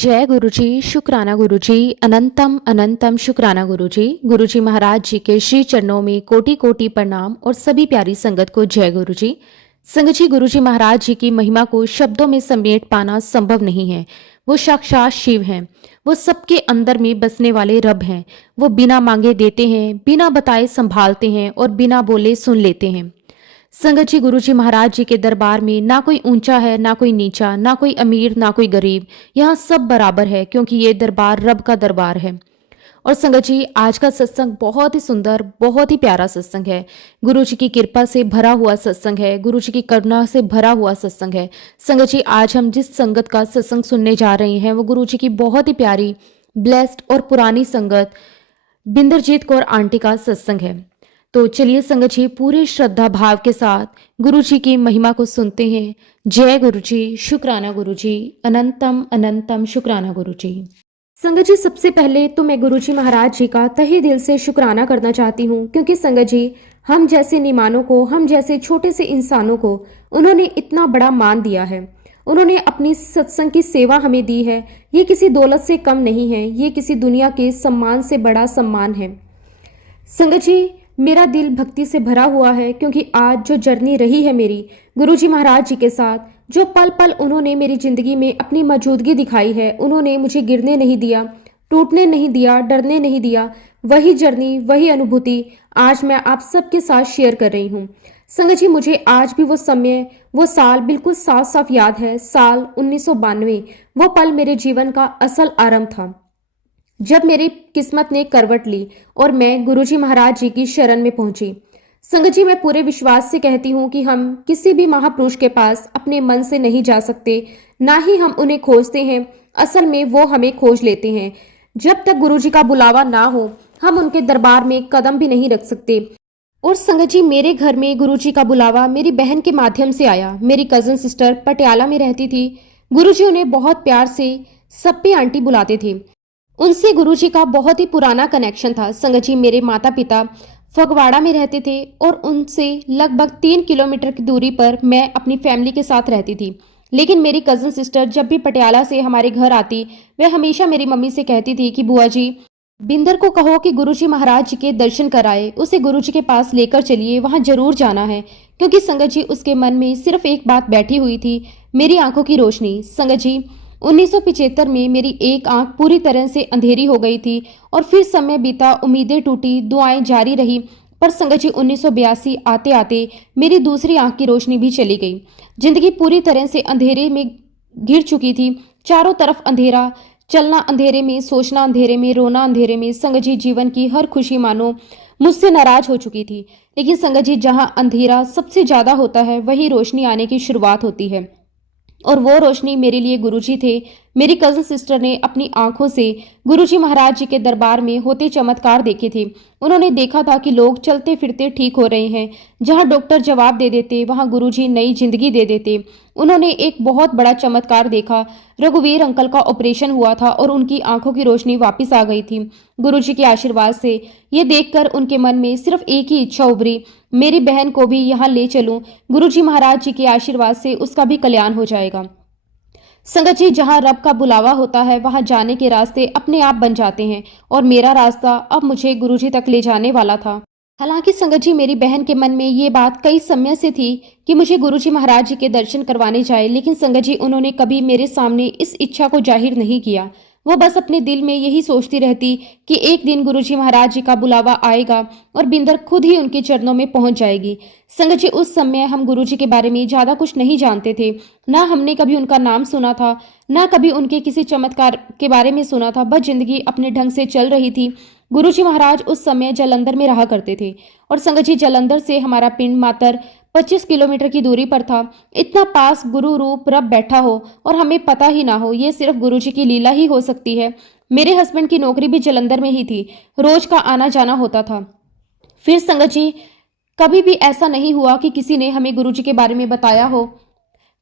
जय गुरुजी, शुक्राना गुरुजी, अनंतम अनंतम शुक्राना गुरुजी। गुरुजी महाराज जी के श्री चरणों में कोटि कोटि प्रणाम और सभी प्यारी संगत को जय गुरुजी। संगत जी, गुरुजी महाराज जी की महिमा को शब्दों में समेट पाना संभव नहीं है। वो साक्षात शिव हैं, वो सबके अंदर में बसने वाले रब हैं। वो बिना मांगे देते हैं, बिना बताए संभालते हैं और बिना बोले सुन लेते हैं। संगत जी, गुरु जी महाराज जी के दरबार में ना कोई ऊंचा है, ना कोई नीचा, ना कोई अमीर, ना कोई गरीब। यहाँ सब बराबर है, क्योंकि ये दरबार रब का दरबार है। और संगत जी, आज का सत्संग बहुत ही सुंदर, बहुत ही प्यारा सत्संग है। गुरु जी की कृपा से भरा हुआ सत्संग है, गुरु जी की करुणा से भरा हुआ सत्संग है। संगत जी, आज हम जिस संगत का सत्संग सुनने जा रहे हैं वो गुरु जी की बहुत ही प्यारी, ब्लेस्ड और पुरानी संगत बिंदरजीत कौर आंटी का सत्संग है। तो चलिए संगत जी, पूरे श्रद्धा भाव के साथ गुरु जी की महिमा को सुनते हैं। जय गुरु जी, शुक्राना गुरु जी, अनंतम अनंतम शुक्राना गुरु जी। संगत जी, सबसे पहले तो मैं गुरु जी महाराज जी का तहे दिल से शुक्राना करना चाहती हूँ, क्योंकि संगत जी, हम जैसे निमानों को, हम जैसे छोटे से इंसानों को उन्होंने इतना बड़ा मान दिया है। उन्होंने अपनी सत्संग की सेवा हमें दी है। ये किसी दौलत से कम नहीं है, ये किसी दुनिया के सम्मान से बड़ा सम्मान है। संगत जी, मेरा दिल भक्ति से भरा हुआ है, क्योंकि आज जो जर्नी रही है मेरी गुरुजी महाराज जी के साथ, जो पल पल उन्होंने मेरी जिंदगी में अपनी मौजूदगी दिखाई है, उन्होंने मुझे गिरने नहीं दिया, टूटने नहीं दिया, डरने नहीं दिया। वही जर्नी, वही अनुभूति आज मैं आप सबके साथ शेयर कर रही हूँ। संगत जी, मुझे आज भी वो समय, वो साल बिल्कुल साफ साफ याद है। साल 1992, वो पल मेरे जीवन का असल आरंभ था, जब मेरी किस्मत ने करवट ली और मैं गुरुजी महाराज जी की शरण में पहुंची। संगत जी, मैं पूरे विश्वास से कहती हूँ कि हम किसी भी महापुरुष के पास अपने मन से नहीं जा सकते, ना ही हम उन्हें खोजते हैं। असल में वो हमें खोज लेते हैं। जब तक गुरुजी का बुलावा ना हो, हम उनके दरबार में कदम भी नहीं रख सकते। और संगत जी, मेरे घर में गुरुजी का बुलावा मेरी बहन के माध्यम से आया। मेरी कजन सिस्टर पटियाला में रहती थी। गुरुजी उन्हें बहुत प्यार से सप्पी आंटी बुलाते थे। उनसे गुरुजी का बहुत ही पुराना कनेक्शन था। संगत जी, मेरे माता पिता फगवाड़ा में रहते थे और उनसे लगभग 3 किलोमीटर की दूरी पर मैं अपनी फैमिली के साथ रहती थी। लेकिन मेरी कज़न सिस्टर जब भी पटियाला से हमारे घर आती, वह हमेशा मेरी मम्मी से कहती थी कि बुआ जी, बिंदर को कहो कि गुरुजी महाराज जी के दर्शन कराए, उसे गुरुजी के पास लेकर चलिए, वहां जरूर जाना है। क्योंकि संगत जी, उसके मन में सिर्फ एक बात बैठी हुई थी, मेरी आंखों की रोशनी। संगत जी, 1975 में मेरी एक आंख पूरी तरह से अंधेरी हो गई थी और फिर समय बीता, उम्मीदें टूटी, दुआएं जारी रही। पर संगत जी, 1982 आते आते मेरी दूसरी आंख की रोशनी भी चली गई। जिंदगी पूरी तरह से अंधेरे में घिर चुकी थी। चारों तरफ अंधेरा, चलना अंधेरे में, सोचना अंधेरे में, रोना अंधेरे में। संगत जी, जीवन की हर खुशी मानो मुझसे नाराज हो चुकी थी। लेकिन संगत जी, जहां अंधेरा सबसे ज्यादा होता है, वहीं रोशनी आने की शुरुआत होती है। और वो रोशनी मेरे लिए गुरुजी थे। मेरी कज़न सिस्टर ने अपनी आंखों से गुरुजी महाराज जी के दरबार में होते चमत्कार देखे थे। उन्होंने देखा था कि लोग चलते फिरते ठीक हो रहे हैं। जहां डॉक्टर जवाब दे देते, वहां गुरुजी नई जिंदगी दे देते। उन्होंने एक बहुत बड़ा चमत्कार देखा। रघुवीर अंकल का ऑपरेशन हुआ था और उनकी आंखों की रोशनी वापस आ गई थी गुरुजी के आशीर्वाद से। ये देखकर उनके मन में सिर्फ एक ही इच्छा उभरी, मेरी बहन को भी यहाँ ले चलूं। गुरुजी महाराज जी के आशीर्वाद से उसका भी कल्याण हो जाएगा। संगत जी, जहाँ रब का बुलावा होता है, वहां जाने के रास्ते अपने आप बन जाते हैं और मेरा रास्ता अब मुझे गुरुजी तक ले जाने वाला था। हालांकि संगत जी, मेरी बहन के मन में ये बात कई समय से थी कि मुझे गुरुजी महाराज जी के दर्शन करवाने जाए, लेकिन संगत जी, उन्होंने कभी मेरे सामने इस इच्छा को जाहिर नहीं किया। वो बस अपने दिल में यही सोचती रहती कि एक दिन गुरुजी महाराज जी का बुलावा आएगा और बिंदर खुद ही उनके चरणों में पहुंच जाएगी। संगत जी, उस समय हम गुरुजी के बारे में ज्यादा कुछ नहीं जानते थे। ना हमने कभी उनका नाम सुना था, ना कभी उनके किसी चमत्कार के बारे में सुना था। बस जिंदगी अपने ढंग से चल रही थी। गुरुजी महाराज उस समय जालंधर में रहा करते थे और संगत जी, जालंधर से हमारा पिंड मात्र 25 किलोमीटर की दूरी पर था। इतना पास गुरु रूप रब बैठा हो और हमें पता ही ना हो, ये सिर्फ गुरुजी की लीला ही हो सकती है। मेरे हस्बैंड की नौकरी भी जालंधर में ही थी। रोज का आना जाना होता था। फिर संगत जी, कभी भी ऐसा नहीं हुआ कि किसी ने हमें गुरुजी के बारे में बताया हो।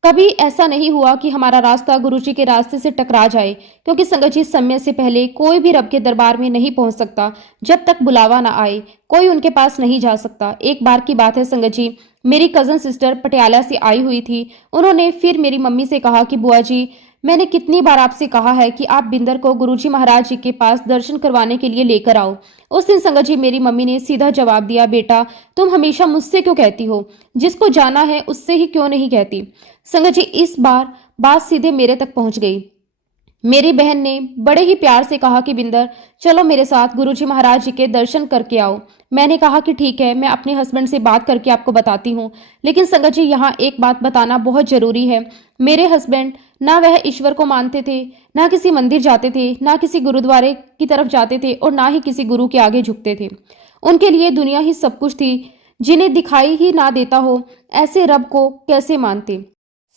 कभी ऐसा नहीं हुआ कि हमारा रास्ता गुरुजी के रास्ते से टकरा जाए, क्योंकि संगत जी, समय से पहले कोई भी रब के दरबार में नहीं पहुंच सकता। जब तक बुलावा ना आए, कोई उनके पास नहीं जा सकता। एक बार की बात है संगत जी, मेरी कज़न सिस्टर पटियाला से आई हुई थी। उन्होंने फिर मेरी मम्मी से कहा कि बुआ जी, मैंने कितनी बार आपसे कहा है कि आप बिंदर को गुरुजी महाराज जी के पास दर्शन करवाने के लिए लेकर आओ। उस दिन संगत जी मेरी मम्मी ने सीधा जवाब दिया, बेटा तुम हमेशा मुझसे क्यों कहती हो, जिसको जाना है उससे ही क्यों नहीं कहती। संगत जी इस बार बात सीधे मेरे तक पहुंच गई। मेरी बहन ने बड़े ही प्यार से कहा कि बिंदर चलो मेरे साथ गुरुजी महाराज जी के दर्शन करके आओ। मैंने कहा कि ठीक है, मैं अपने हस्बैंड से बात करके आपको बताती हूँ। लेकिन संगत जी यहाँ एक बात बताना बहुत जरूरी है। मेरे हस्बैंड ना वह ईश्वर को मानते थे, ना किसी मंदिर जाते थे, ना किसी गुरुद्वारे की तरफ जाते थे और ना ही किसी गुरु के आगे झुकते थे। उनके लिए दुनिया ही सब कुछ थी। जिन्हें दिखाई ही ना देता हो ऐसे रब को कैसे मानते।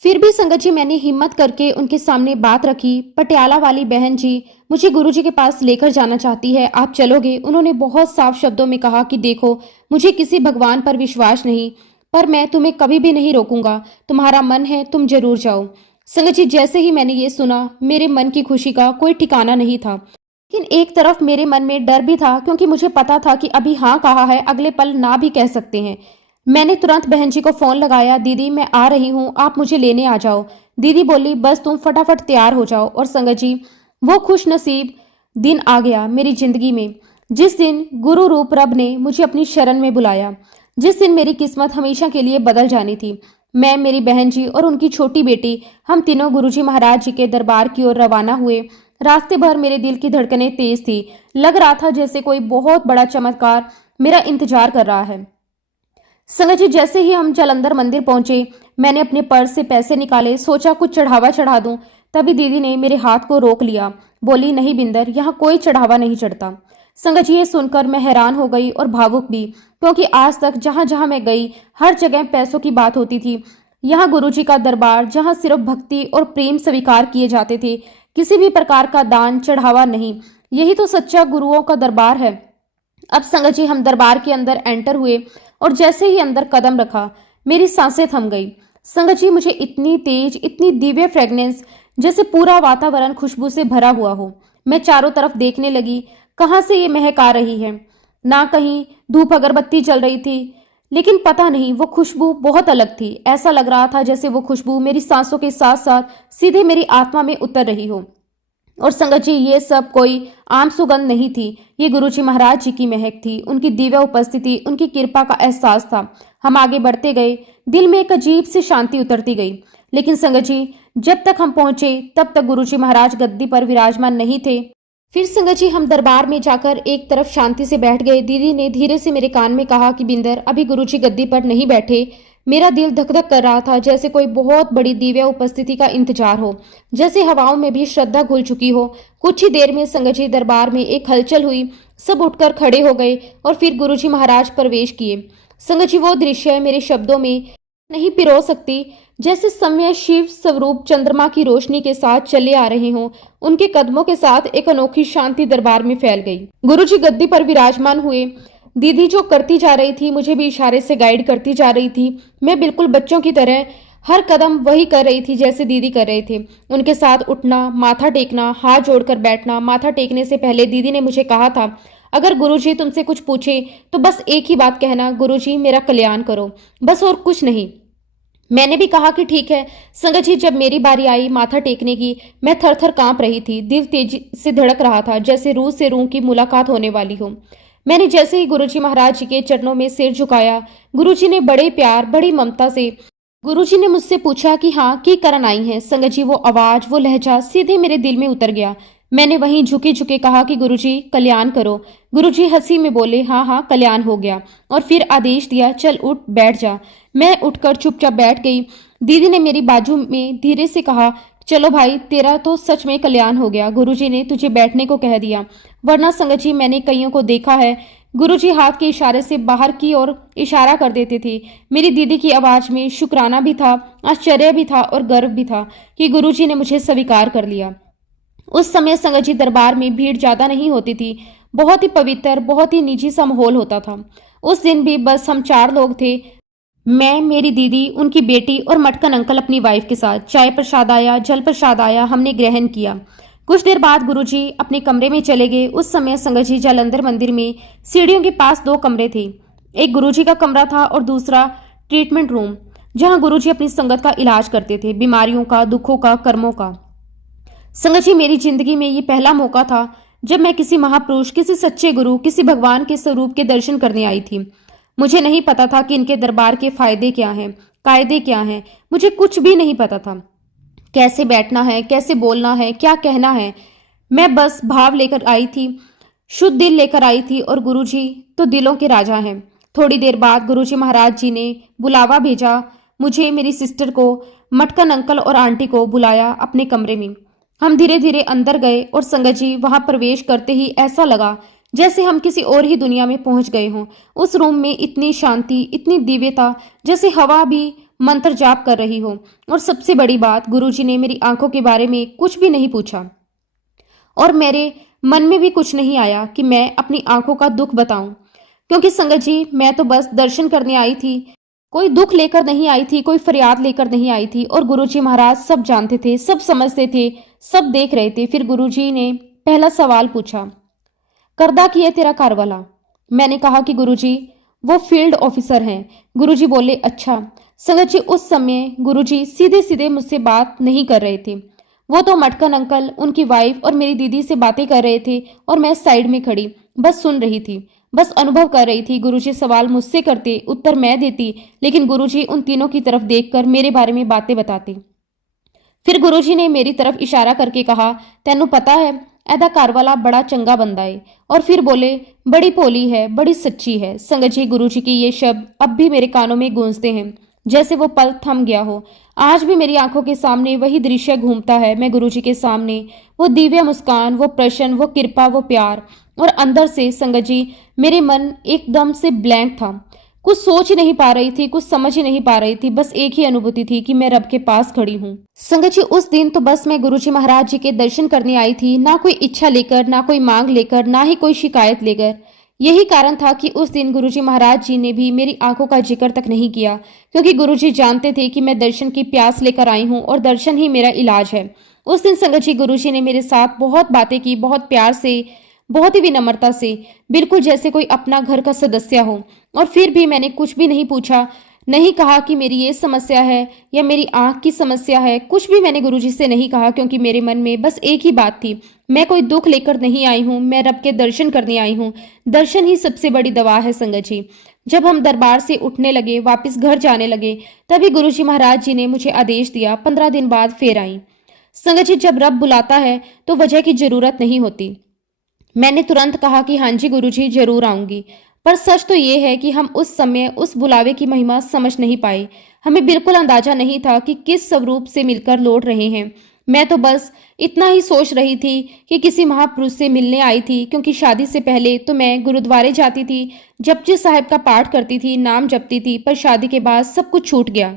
फिर भी संगत जी मैंने हिम्मत करके उनके सामने बात रखी। पटियाला वाली बहन जी मुझे गुरुजी के पास लेकर जाना चाहती है, आप चलोगे। उन्होंने बहुत साफ शब्दों में कहा कि देखो मुझे किसी भगवान पर विश्वास नहीं, पर मैं तुम्हें कभी भी नहीं रोकूंगा, तुम्हारा मन है तुम जरूर जाओ। संगत जी जैसे ही मैंने ये सुना मेरे मन की खुशी का कोई ठिकाना नहीं था। लेकिन एक तरफ मेरे मन में डर भी था, क्योंकि मुझे पता था कि अभी हाँ कहा है अगले पल ना भी कह सकते हैं। मैंने तुरंत बहन जी को फोन लगाया, दीदी मैं आ रही हूँ, आप मुझे लेने आ जाओ। दीदी बोली बस तुम फटाफट तैयार हो जाओ। और संगत जी वो खुश नसीब दिन आ गया मेरी जिंदगी में, जिस दिन गुरु रूप रब ने मुझे अपनी शरण में बुलाया, जिस दिन मेरी किस्मत हमेशा के लिए बदल जानी थी। मैं, मेरी बहन जी और उनकी छोटी बेटी, हम तीनों गुरुजी महाराज जी के दरबार की ओर रवाना हुए। रास्ते भर मेरे दिल की धड़कनें तेज थी। लग रहा था जैसे कोई बहुत बड़ा चमत्कार मेरा इंतजार कर रहा है। संगत जी जैसे ही हम जालंधर मंदिर पहुंचे मैंने अपने पर्स से पैसे निकाले, सोचा कुछ चढ़ावा चढ़ा दूं। तभी दीदी ने मेरे हाथ को रोक लिया, बोली नहीं बिंदर यहाँ कोई चढ़ावा नहीं चढ़ता। संगत जी ये सुनकर मैं हैरान हो गई और भावुक भी, क्योंकि आज तक जहां जहां मैं गई हर जगह पैसों की बात होती थी। यहाँ गुरुजी का दरबार जहाँ सिर्फ भक्ति और प्रेम स्वीकार किए जाते थे, किसी भी प्रकार का दान चढ़ावा नहीं। यही तो सच्चा गुरुओं का दरबार है। अब संगत जी हम दरबार के अंदर एंटर हुए और जैसे ही अंदर कदम रखा मेरी सांसें थम गई। संगत जी मुझे इतनी तेज, इतनी दिव्य फ्रेग्रेंस, जैसे पूरा वातावरण खुशबू से भरा हुआ हो। मैं चारों तरफ देखने लगी, कहाँ से ये महक आ रही है। ना कहीं धूप अगरबत्ती चल रही थी, लेकिन पता नहीं वो खुशबू बहुत अलग थी। ऐसा लग रहा था जैसे वो खुशबू मेरी सांसों के साथ साथ सीधे मेरी आत्मा में उतर रही हो। और संगत जी ये सब कोई आम सुगंध नहीं थी, ये गुरुजी महाराज जी की महक थी, उनकी दिव्य उपस्थिति, उनकी कृपा का एहसास था। हम आगे बढ़ते गए, दिल में एक अजीब सी शांति उतरती गई। लेकिन संगत जी जब तक हम पहुंचे तब तक गुरुजी महाराज गद्दी पर विराजमान नहीं थे। फिर संगत जी हम दरबार में जाकर एक तरफ शांति से बैठ गए। दीदी ने धीरे से मेरे कान में कहा कि बिंदर अभी गुरुजी गद्दी पर नहीं बैठे। मेरा दिल धक धक कर रहा था, जैसे कोई बहुत बड़ी दिव्य उपस्थिति का इंतजार हो, जैसे हवाओं में भी श्रद्धा घुल चुकी हो। कुछ ही देर में संगत जी दरबार में एक हलचल हुई, सब उठकर खड़े हो गए और फिर गुरुजी महाराज प्रवेश किए। संगत जी वो दृश्य मेरे शब्दों में नहीं पिरो सकती, जैसे समय शिव स्वरूप चंद्रमा की रोशनी के साथ चले आ रहे हों। उनके कदमों के साथ एक अनोखी शांति दरबार में फैल गई। गुरुजी गद्दी पर विराजमान हुए। दीदी जो करती जा रही थी मुझे भी इशारे से गाइड करती जा रही थी। मैं बिल्कुल बच्चों की तरह हर कदम वही कर रही थी जैसे दीदी कर रहे थे। उनके साथ उठना, माथा टेकना, हाथ जोड़कर बैठना। माथा टेकने से पहले दीदी ने मुझे कहा था अगर गुरुजी तुमसे कुछ पूछे तो बस एक ही बात कहना, गुरुजी मेरा कल्याण करो, बस और कुछ नहीं। मैंने भी कहा कि ठीक है। संगत जी जब मेरी बारी आई माथा टेकने की, मैं थर थर कांप रही थी। दिल तेजी से धड़क रहा था जैसे रूह से रूह की मुलाकात होने वाली हो। मैंने जैसे ही गुरुजी महाराज जी के चरणों में सिर झुकाया, गुरुजी ने बड़े प्यार, बड़ी ममता से गुरुजी ने मुझसे पूछा कि हाँ की करन आई हैं। संगत जी वो आवाज, वो लहजा सीधे मेरे दिल में उतर गया। मैंने वहीं झुके झुके कहा कि गुरुजी कल्याण करो। गुरुजी हंसी में बोले हाँ हाँ कल्याण हो गया, और फिर आदेश दिया चल उठ बैठ जा। मैं उठकर चुपचाप बैठ गई। दीदी ने मेरी बाजू में धीरे से कहा चलो भाई तेरा तो सच में कल्याण हो गया, गुरुजी ने तुझे बैठने को कह दिया। वरना संगत जी मैंने कईयों को देखा है गुरुजी हाथ के इशारे से बाहर की ओर इशारा कर देते थे। मेरी दीदी की आवाज में शुक्राना भी था, आश्चर्य भी था और गर्व भी था कि गुरुजी ने मुझे स्वीकार कर लिया। उस समय संगत जी दरबार में भीड़ ज्यादा नहीं होती थी, बहुत ही पवित्र, बहुत ही निजी सा माहौल होता था। उस दिन भी बस हम 4 लोग थे, मैं, मेरी दीदी, उनकी बेटी और मटकन अंकल अपनी वाइफ के साथ। चाय प्रसाद आया, जल प्रसाद आया, हमने ग्रहण किया। कुछ देर बाद गुरुजी अपने कमरे में चले गए। उस समय संगत जी जालंधर मंदिर में सीढ़ियों के पास 2 कमरे थे। एक गुरुजी का कमरा था और दूसरा ट्रीटमेंट रूम, जहां गुरुजी अपनी संगत का इलाज करते थे, बीमारियों का, दुखों का, कर्मों का। संगत जी, मेरी जिंदगी में ये पहला मौका था जब मैं किसी महापुरुष, किसी सच्चे गुरु, किसी भगवान के स्वरूप के दर्शन करने आई थी। मुझे नहीं पता था कि इनके दरबार के फायदे क्या हैं, कायदे क्या हैं। मुझे कुछ भी नहीं पता था। कैसे बैठना है, कैसे बोलना है, क्या कहना है। मैं बस भाव लेकर आई थी, शुद्ध दिल लेकर आई थी, और गुरुजी तो दिलों के राजा हैं। थोड़ी देर बाद गुरुजी महाराज जी ने बुलावा भेजा। मुझे, मेरी सिस्टर को, मटकन अंकल और आंटी को बुलाया अपने कमरे में। हम धीरे धीरे अंदर गए और संगत जी, वहां प्रवेश करते ही ऐसा लगा जैसे हम किसी और ही दुनिया में पहुंच गए हों। उस रूम में इतनी शांति, इतनी दिव्यता, जैसे हवा भी मंत्र जाप कर रही हो। और सबसे बड़ी बात, गुरुजी ने मेरी आंखों के बारे में कुछ भी नहीं पूछा, और मेरे मन में भी कुछ नहीं आया कि मैं अपनी आंखों का दुख बताऊं। क्योंकि संगत जी, मैं तो बस दर्शन करने आई थी, कोई दुख लेकर नहीं आई थी, कोई फरियाद लेकर नहीं आई थी। और गुरुजी महाराज सब जानते थे, सब समझते थे, सब देख रहे थे। फिर गुरुजी ने पहला सवाल पूछा, करदा की है तेरा घर वाला? मैंने कहा कि गुरुजी, वो फील्ड ऑफिसर हैं। गुरुजी बोले, अच्छा। संगत जी, उस समय गुरुजी सीधे सीधे मुझसे बात नहीं कर रहे थे। वो तो मटकन अंकल, उनकी वाइफ और मेरी दीदी से बातें कर रहे थे, और मैं साइड में खड़ी बस सुन रही थी, बस अनुभव कर रही थी। गुरुजी सवाल मुझसे करते, उत्तर मैं देती, लेकिन गुरुजी उन तीनों की तरफ देखकर मेरे बारे में बातें बताते। फिर गुरुजी ने मेरी तरफ इशारा करके कहा, तैनू पता है, ऐदा घर वाला बड़ा चंगा बंदा है। और फिर बोले, बड़ी भोली है, बड़ी सच्ची है। संगत जी, गुरुजी के ये शब्द अब भी मेरे कानों में गूंजते हैं, जैसे वो पल थम गया हो। आज भी मेरी आंखों के सामने वही दृश्य घूमता है। मैं गुरुजी के सामने, वो दिव्य मुस्कान, वो प्रश्न, वो कृपा, वो प्यार। और अंदर से संगत जी, मेरे मन एकदम से ब्लैंक था। कुछ सोच ही नहीं पा रही थी, कुछ समझ ही नहीं पा रही थी। बस एक ही अनुभूति थी कि मैं रब के पास खड़ी हूँ। संगत जी, उस दिन तो बस मैं गुरुजी महाराज जी के दर्शन करने आई थी, ना कोई इच्छा लेकर, ना कोई मांग लेकर, ना ही कोई शिकायत लेकर। यही कारण था कि उस दिन गुरुजी महाराज जी ने भी मेरी आंखों का जिक्र तक नहीं किया, क्योंकि गुरुजी जानते थे कि मैं दर्शन की प्यास लेकर आई हूँ, और दर्शन ही मेरा इलाज है। उस दिन संगत जी, गुरुजी ने मेरे साथ बहुत बातें की, बहुत प्यार से, बहुत ही विनम्रता से, बिल्कुल जैसे कोई अपना घर का सदस्य हो। और फिर भी मैंने कुछ भी नहीं पूछा, नहीं कहा कि मेरी ये समस्या है या मेरी आंख की समस्या है। कुछ भी मैंने गुरुजी से नहीं कहा, क्योंकि मेरे मन में बस एक ही बात थी, मैं कोई दुख लेकर नहीं आई हूँ, मैं रब के दर्शन करने आई हूँ। दर्शन ही सबसे बड़ी दवा है संगत जी। जब हम दरबार से उठने लगे, वापस घर जाने लगे, तभी गुरुजी महाराज जी ने मुझे आदेश दिया, 15 दिन बाद फिर आई। संगत जी, जब रब बुलाता है तो वजह की जरूरत नहीं होती। मैंने तुरंत कहा कि हाँ जी गुरुजी, जरूर आऊंगी। पर सच तो ये है कि हम उस समय उस बुलावे की महिमा समझ नहीं पाए। हमें बिल्कुल अंदाजा नहीं था कि किस स्वरूप से मिलकर लौट रहे हैं। मैं तो बस इतना ही सोच रही थी कि किसी महापुरुष से मिलने आई थी, क्योंकि शादी से पहले तो मैं गुरुद्वारे जाती थी, जपजी साहिब का पाठ करती थी, नाम जपती थी। पर शादी के बाद सब कुछ छूट गया,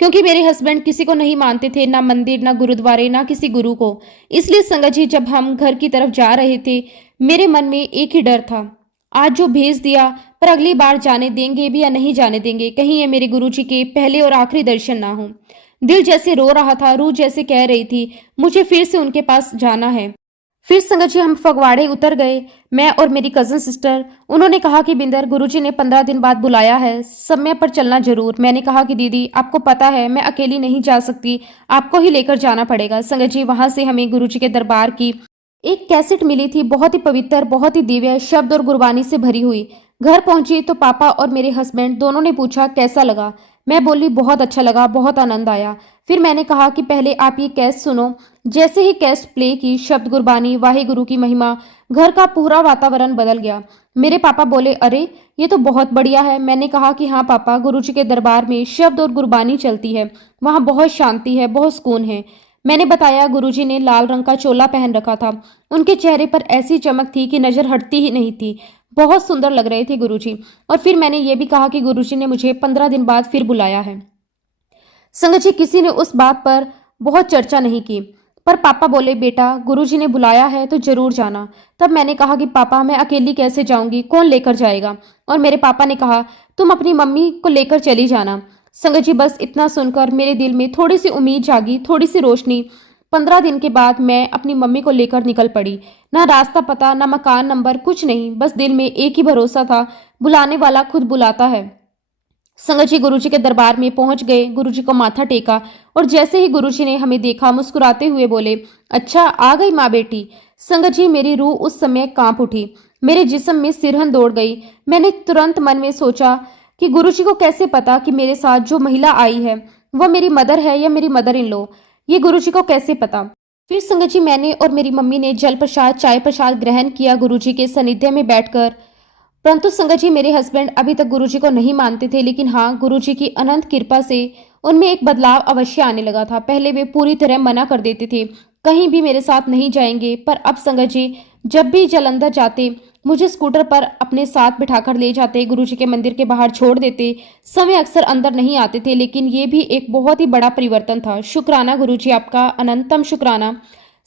क्योंकि मेरे हस्बैंड किसी को नहीं मानते थे, ना मंदिर, ना गुरुद्वारे, ना किसी गुरु को। इसलिए संगत जी, जब हम घर की तरफ जा रहे थे, मेरे मन में एक ही डर था, आज जो भेज दिया, पर अगली बार जाने देंगे भी या नहीं जाने देंगे, कहीं ये मेरे गुरु जी के पहले और आखिरी दर्शन ना हो। दिल जैसे रो रहा था, रूह जैसे कह रही थी, मुझे फिर से उनके पास जाना है। फिर संगत जी, हम फगवाड़े उतर गए, मैं और मेरी कजन सिस्टर। उन्होंने कहा कि बिंदर, गुरुजी ने 15 दिन बाद बुलाया है, समय पर चलना जरूर। मैंने कहा कि दीदी, आपको पता है मैं अकेली नहीं जा सकती, आपको ही लेकर जाना पड़ेगा। संगत जी, वहां से हमें गुरुजी के दरबार की एक कैसेट मिली थी, बहुत ही पवित्र, बहुत ही दिव्य, शब्द और गुरबानी से भरी हुई। घर पहुंची तो पापा और मेरे हस्बैंड दोनों ने पूछा कैसा लगा। मैं बोली, बहुत अच्छा लगा, बहुत आनंद आया। फिर मैंने कहा कि पहले आप ये कैसेट सुनो। जैसे ही कैसेट प्ले की, शब्द गुरबानी, वाहे गुरु की महिमा, घर का पूरा वातावरण बदल गया। मेरे पापा बोले, अरे ये तो बहुत बढ़िया है। मैंने कहा कि हाँ पापा, गुरुजी के दरबार में शब्द और गुरबानी चलती है, वहाँ बहुत शांति है, बहुत सुकून है। मैंने बताया, गुरुजी ने लाल रंग का चोला पहन रखा था, उनके चेहरे पर ऐसी चमक थी कि नजर हटती ही नहीं थी। बहुत सुंदर लग रहे थे गुरुजी। और फिर मैंने ये भी कहा कि गुरुजी ने मुझे 15 दिन बाद फिर बुलाया है। संगत जी, किसी ने उस बात पर बहुत चर्चा नहीं की, पर पापा बोले, बेटा गुरुजी ने बुलाया है तो जरूर जाना। तब मैंने कहा कि पापा, मैं अकेली कैसे जाऊंगी, कौन लेकर जाएगा? और मेरे पापा ने कहा, तुम अपनी मम्मी को लेकर चली जाना। संगत जी, बस इतना सुनकर मेरे दिल में थोड़ी सी उम्मीद जागी, थोड़ी सी रोशनी। 15 दिन के बाद मैं अपनी मम्मी को लेकर निकल पड़ी। ना रास्ता पता, ना मकान नंबर, कुछ नहीं, बस दिल में एक ही भरोसा था, बुलाने वाला खुद बुलाता है। संगत जी, गुरुजी के दरबार में पहुंच गए, गुरुजी को माथा टेका, और जैसे ही गुरुजी ने हमें देखा, मुस्कुराते हुए बोले, अच्छा, आ गई माँ बेटी। संगत जी, मेरी रूह उस समय कांप उठी। मेरे जिस्म में सिरहन दौड़ गई। मैंने तुरंत मन में सोचा कि गुरुजी को कैसे पता कि मेरे साथ जो महिला आई है वो मेरी मदर है या मेरी मदर इन लॉ। ये गुरुजी को कैसे पता। फिर संगत जी, मैंने और मेरी मम्मी ने जल प्रसाद चाय प्रसाद ग्रहण किया गुरुजी के सानिध्य में बैठकर। परंतु संगत जी, मेरे हस्बैंड अभी तक गुरुजी को नहीं मानते थे, लेकिन हाँ, गुरुजी की अनंत कृपा से उनमें एक बदलाव अवश्य आने लगा था। पहले वे पूरी तरह मना कर देते थे, कहीं भी मेरे साथ नहीं जाएंगे, पर अब संगत जी जब भी जलंधर जाते मुझे स्कूटर पर अपने साथ बिठाकर ले जाते, गुरुजी के मंदिर के बाहर छोड़ देते। समय अक्सर अंदर नहीं आते थे, लेकिन ये भी एक बहुत ही बड़ा परिवर्तन था। शुक्राना गुरुजी, आपका अनंतम शुक्राना।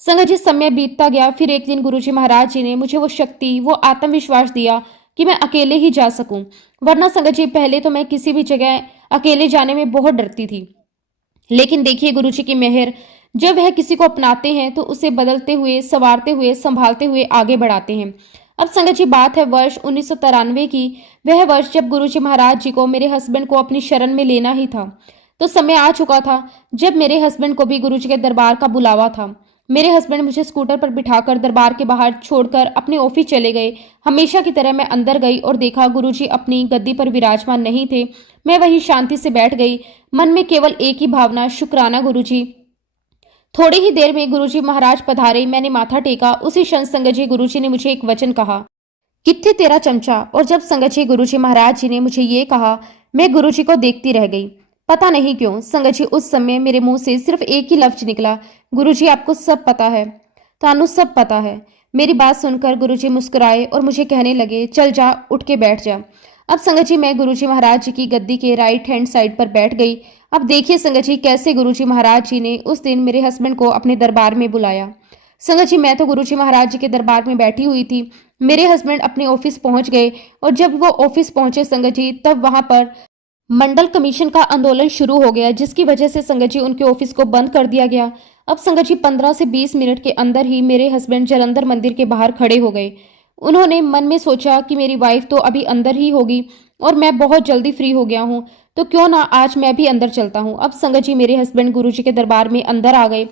संगत जी, समय बीतता गया। फिर एक दिन गुरुजी महाराज जी ने मुझे वो शक्ति, वो आत्मविश्वास दिया कि मैं अकेले ही जा सकूं। वरना संगत जी, पहले तो मैं किसी भी जगह अकेले जाने में बहुत डरती थी। लेकिन देखिए गुरुजी की मेहर, जब वह किसी को अपनाते हैं तो उसे बदलते हुए, संवारते हुए, संभालते हुए आगे बढ़ाते हैं। अब संगत जी, बात है वर्ष 1993 की। वह वर्ष जब गुरुजी महाराज जी को, मेरे हस्बैंड को अपनी शरण में लेना ही था। तो समय आ चुका था जब मेरे हस्बैंड को भी गुरुजी के दरबार का बुलावा था। मेरे हस्बैंड मुझे स्कूटर पर बिठाकर दरबार के बाहर छोड़कर अपने ऑफिस चले गए। हमेशा की तरह मैं अंदर गई और देखा गुरुजी अपनी गद्दी पर विराजमान नहीं थे। मैं वहीं शांति से बैठ गई, मन में केवल एक ही भावना, शुक्राना गुरुजी। थोड़ी ही देर में गुरुजी महाराज पधारे। मैंने माथा टेका। उसी क्षण संगत जी गुरुजी ने मुझे एक वचन कहा, कित्थे तेरा चमचा। और जब संगत जी गुरुजी महाराज जी ने मुझे ये कहा, मैं गुरुजी को देखती रह गई। पता नहीं क्यों संगत जी, उस समय मेरे मुंह से सिर्फ एक ही लफ्ज निकला, गुरुजी आपको सब पता है, तानु सब पता है। मेरी बात सुनकर गुरुजी मुस्कुराए और मुझे कहने लगे, चल जा, उठ के बैठ जा। अब संगत जी, मैं गुरुजी महाराज जी की गद्दी के राइट हैंड साइड पर बैठ गई। अब देखिए संगत जी, कैसे गुरुजी महाराज जी ने उस दिन मेरे हस्बैंड को अपने दरबार में बुलाया। संगत जी, मैं तो गुरुजी महाराज जी के दरबार में बैठी हुई थी। मेरे हस्बैंड अपने ऑफिस पहुंच गए और जब वो ऑफिस पहुंचे संगत जी, तब वहां पर मंडल कमीशन का आंदोलन शुरू हो गया, जिसकी वजह से संगत जी उनके ऑफिस को बंद कर दिया गया। अब संगत जी 15 से 20 मिनट के अंदर ही मेरे हस्बैंड जलंधर मंदिर के बाहर खड़े हो गए। उन्होंने मन में सोचा कि मेरी वाइफ तो अभी अंदर ही होगी और मैं बहुत जल्दी फ्री हो गया हूँ, तो क्यों ना आज मैं भी अंदर चलता हूँ। अब संगत जी, मेरे हस्बैंड गुरुजी के दरबार में अंदर आ गए।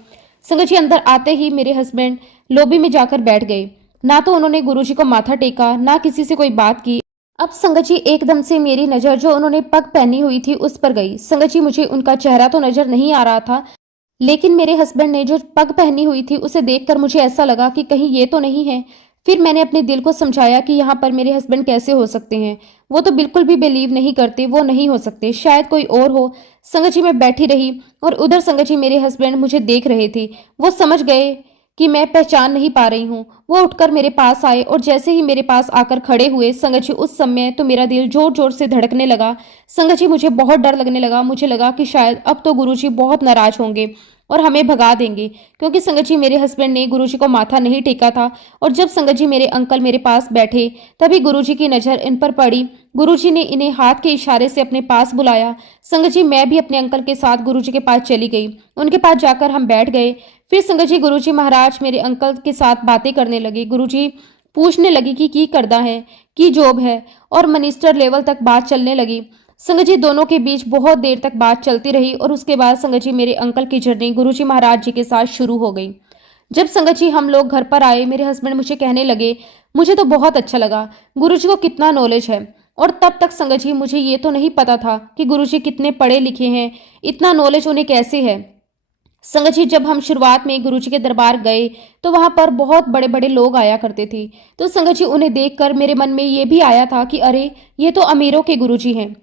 संगत जी, अंदर आते ही मेरे हस्बैंड लॉबी में जाकर बैठ गए। ना तो उन्होंने गुरुजी को माथा टेका, ना किसी से कोई बात की। अब संगत जी, एकदम से मेरी नजर जो उन्होंने पग पहनी हुई थी उस पर गई। संगत जी, मुझे उनका चेहरा तो नजर नहीं आ रहा था, लेकिन मेरे हस्बैंड ने जो पग पहनी हुई थी उसे देखकर मुझे ऐसा लगा कि कहीं ये तो नहीं है। फिर मैंने अपने दिल को समझाया कि यहाँ पर मेरे हस्बैंड कैसे हो सकते हैं, वो तो बिल्कुल भी बिलीव नहीं करते, वो नहीं हो सकते, शायद कोई और हो। संगत जी, मैं बैठी रही और उधर संगत जी मेरे हस्बैंड मुझे देख रहे थे। वो समझ गए कि मैं पहचान नहीं पा रही हूँ। वो उठकर मेरे पास आए और जैसे ही मेरे पास आकर खड़े हुए संगत जी, उस समय तो मेरा दिल जोर जोर से धड़कने लगा। संगत जी, मुझे बहुत डर लगने लगा। मुझे लगा कि शायद अब तो गुरुजी बहुत नाराज होंगे और हमें भगा देंगे, क्योंकि संगत जी मेरे हस्बैंड ने गुरुजी को माथा नहीं टेका था। और जब संगत जी मेरे अंकल मेरे पास बैठे, तभी गुरुजी की नज़र इन पर पड़ी। गुरुजी ने इन्हें हाथ के इशारे से अपने पास बुलाया। संगत जी, मैं भी अपने अंकल के साथ गुरुजी के पास चली गई। उनके पास जाकर हम बैठ गए। फिर संगत जी गुरुजी महाराज मेरे अंकल के साथ बातें करने लगे। गुरुजी पूछने लगी कि की करदा है, की जॉब है, और मिनिस्टर लेवल तक बात चलने लगी। संगत जी, दोनों के बीच बहुत देर तक बात चलती रही और उसके बाद संगत जी मेरे अंकल की जर्नी गुरुजी महाराज जी के साथ शुरू हो गई। जब संगत जी हम लोग घर पर आए, मेरे हस्बैंड मुझे कहने लगे, मुझे तो बहुत अच्छा लगा, गुरुजी को कितना नॉलेज है। और तब तक संगत जी मुझे ये तो नहीं पता था कि गुरुजी कितने पढ़े लिखे हैं, इतना नॉलेज उन्हें कैसे है। संगत जी, जब हम शुरुआत में गुरुजी के दरबार गए तो वहां पर बहुत बड़े बड़े लोग आया करते थे। तो संगत जी उन्हें देखकर मेरे मन में ये भी आया था कि अरे, ये तो अमीरों के गुरुजी हैं,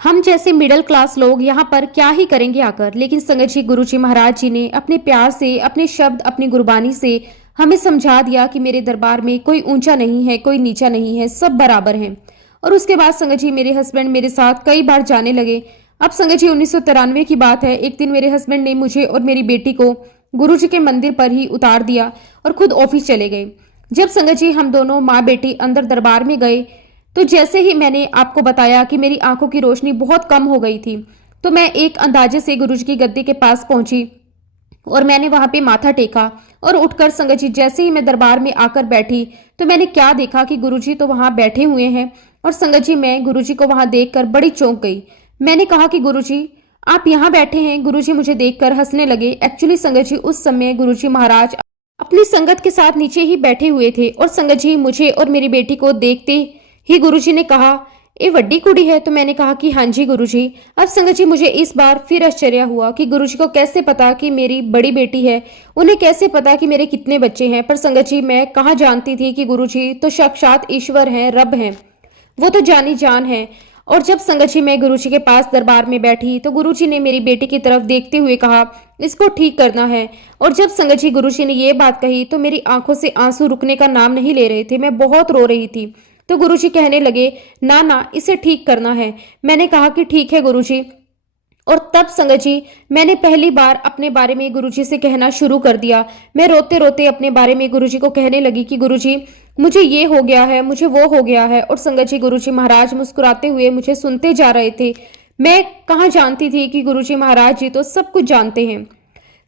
हम जैसे मिडिल क्लास लोग यहाँ पर क्या ही करेंगे आकर। लेकिन संगत जी गुरुजी महाराज जी ने अपने प्यार से, अपने शब्द, अपनी गुरबानी से हमें समझा दिया कि मेरे दरबार में कोई ऊंचा नहीं है, कोई नीचा नहीं है, सब बराबर हैं। और उसके बाद संगत जी मेरे हस्बैंड मेरे साथ कई बार जाने लगे। अब संगत जी 1993 की बात है। एक दिन मेरे हस्बैंड ने मुझे और मेरी बेटी को गुरुजी के मंदिर पर ही उतार दिया और खुद ऑफिस चले गए। जब संगत जी हम दोनों माँ बेटी अंदर दरबार में गए, तो जैसे ही मैंने आपको बताया कि मेरी आंखों की रोशनी बहुत कम हो गई थी, तो मैं एक अंदाजे से गुरुजी की गद्दी के पास पहुंची और मैंने वहां पे माथा टेका। और उठकर संगत जी जैसे ही मैं दरबार में आकर बैठी, तो मैंने क्या देखा कि गुरुजी तो वहां बैठे हुए हैं। और संगत जी मैं गुरुजी को वहां देखकर बड़ी चौंक गई। मैंने कहा कि गुरुजी, आप यहाँ बैठे हैं। गुरुजी मुझे देखकर हंसने लगे। एक्चुअली संगत जी उस समय गुरुजी महाराज अपनी संगत के साथ नीचे ही बैठे हुए थे और संगत जी मुझे और मेरी बेटी को देखते ही गुरुजी ने कहा, ये वड्डी कुड़ी है? तो मैंने कहा कि हाँ जी गुरुजी। अब संगत जी मुझे इस बार फिर आश्चर्य हुआ कि गुरुजी को कैसे पता कि मेरी बड़ी बेटी है, उन्हें कैसे पता कि मेरे कितने बच्चे हैं। पर संगत जी मैं कहाँ जानती थी कि गुरुजी तो साक्षात ईश्वर हैं, रब हैं, वो तो जानी जान है। और जब संगत जी मैं गुरुजी के पास दरबार में बैठी तो गुरुजी ने मेरी बेटी की तरफ देखते हुए कहा, इसको ठीक करना है। और जब संगत जी गुरुजी ने ये बात कही तो मेरी आंखों से आंसू रुकने का नाम नहीं ले रहे थे, मैं बहुत रो रही थी। तो गुरुजी कहने लगे, ना ना इसे ठीक करना है। मैंने कहा कि ठीक है गुरुजी। और तब संगत जी मैंने पहली बार अपने बारे में गुरुजी से कहना शुरू कर दिया। मैं रोते रोते अपने बारे में गुरुजी को कहने लगी कि गुरुजी मुझे ये हो गया है, मुझे वो हो गया है। और संगत जी गुरुजी महाराज मुस्कुराते हुए मुझे सुनते जा रहे थे। मैं कहाँ जानती थी कि गुरुजी महाराज जी तो सब कुछ जानते हैं।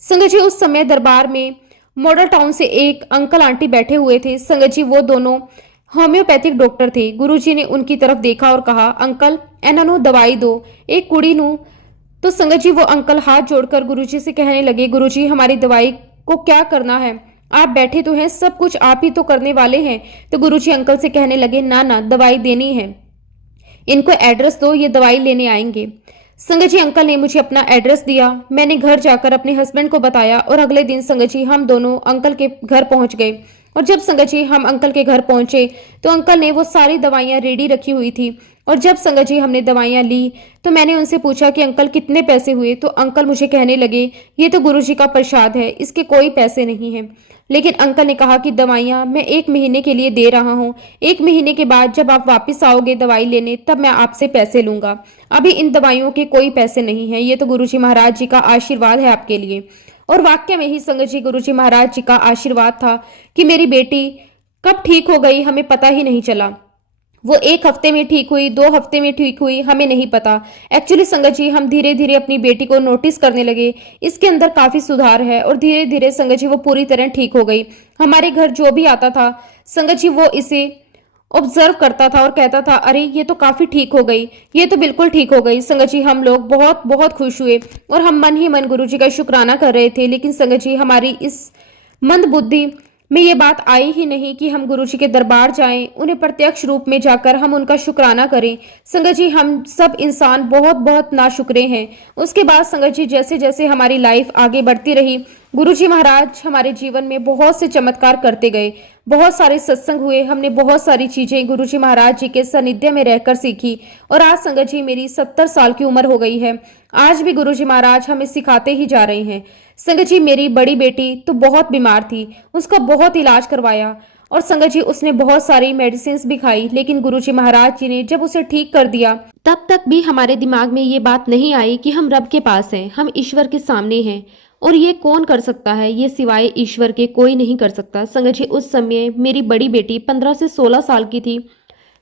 संगत जी उस समय दरबार में मॉडल टाउन से एक अंकल आंटी बैठे हुए थे। संगत जी वो दोनों होम्योपैथिक डॉक्टर थे। गुरुजी ने उनकी तरफ देखा और कहा, अंकल एना दवाई दो, एक कुड़ी नू। तो संगत जी वो अंकल हाथ जोड़कर गुरुजी से कहने लगे, गुरुजी हमारी दवाई को क्या करना है? आप बैठे तो हैं, सब कुछ आप ही तो करने वाले हैं। तो गुरुजी अंकल से कहने लगे, ना ना दवाई देनी है, इनको एड्रेस दो, ये दवाई लेने आएंगे। संगत जी अंकल ने मुझे अपना एड्रेस दिया। मैंने घर जाकर अपने हस्बैंड को बताया और अगले दिन संगत जी हम दोनों अंकल के घर पहुंच गए। और जब संगत जी हम अंकल के घर पहुंचे तो अंकल ने वो सारी दवाइयां रेडी रखी हुई थी। और जब संगत जी हमने दवाइयां ली तो मैंने उनसे पूछा कि अंकल कितने पैसे हुए? तो अंकल मुझे कहने लगे, ये तो गुरुजी का प्रसाद है, इसके कोई पैसे नहीं है। लेकिन अंकल ने कहा कि दवाइयां मैं 1 महीने के लिए दे रहा हूँ, 1 महीने के बाद जब आप वापस आओगे दवाई लेने तब मैं आपसे पैसे लूंगा, अभी इन दवाइयों के कोई पैसे नहीं है, ये तो गुरुजी महाराज जी का आशीर्वाद है आपके लिए। और वाक्य में ही संगत जी गुरुजी महाराज जी का आशीर्वाद था कि मेरी बेटी कब ठीक हो गई हमें पता ही नहीं चला। वो 1 हफ्ते में ठीक हुई, 2 हफ्ते में ठीक हुई, हमें नहीं पता। एक्चुअली संगत जी हम धीरे धीरे अपनी बेटी को नोटिस करने लगे, इसके अंदर काफी सुधार है। और धीरे धीरे संगत जी वो पूरी तरह ठीक हो गई। हमारे घर जो भी आता था संगत जी वो इसे ऑब्जर्व करता था और कहता था, अरे ये तो काफी ठीक हो गई, ये तो बिल्कुल ठीक हो गई। संगत जी हम लोग बहुत बहुत खुश हुए और हम मन ही मन गुरु जी का शुक्राना कर रहे थे। लेकिन संगत जी हमारी इस मंद बुद्धि में ये बात आई ही नहीं कि हम गुरुजी के दरबार जाएं, उन्हें प्रत्यक्ष रूप में जाकर हम उनका शुक्राना करें। संगत जी हम सब इंसान बहुत बहुत नाशुक्रे हैं। उसके बाद संगत जी जैसे जैसे हमारी लाइफ आगे बढ़ती रही गुरुजी महाराज हमारे जीवन में बहुत से चमत्कार करते गए, बहुत सारे सत्संग हुए, हमने बहुत सारी चीजें गुरुजी महाराज जी के सानिध्य में रहकर सीखी। और आज संगत जी मेरी 70 साल की उम्र हो गई है, आज भी गुरुजी महाराज हमें सिखाते ही जा रहे हैं। संगत जी मेरी बड़ी बेटी तो बहुत बीमार थी, उसका बहुत इलाज करवाया और संगत जी उसने बहुत सारी मेडिसिन भी खाई, लेकिन गुरुजी महाराज जी ने जब उसे ठीक कर दिया तब तक भी हमारे दिमाग में ये बात नहीं आई कि हम रब के पास हैं, हम ईश्वर के सामने हैं। और ये कौन कर सकता है? ये सिवाय ईश्वर के कोई नहीं कर सकता। संगत जी उस समय मेरी बड़ी बेटी 15 से 16 साल की थी,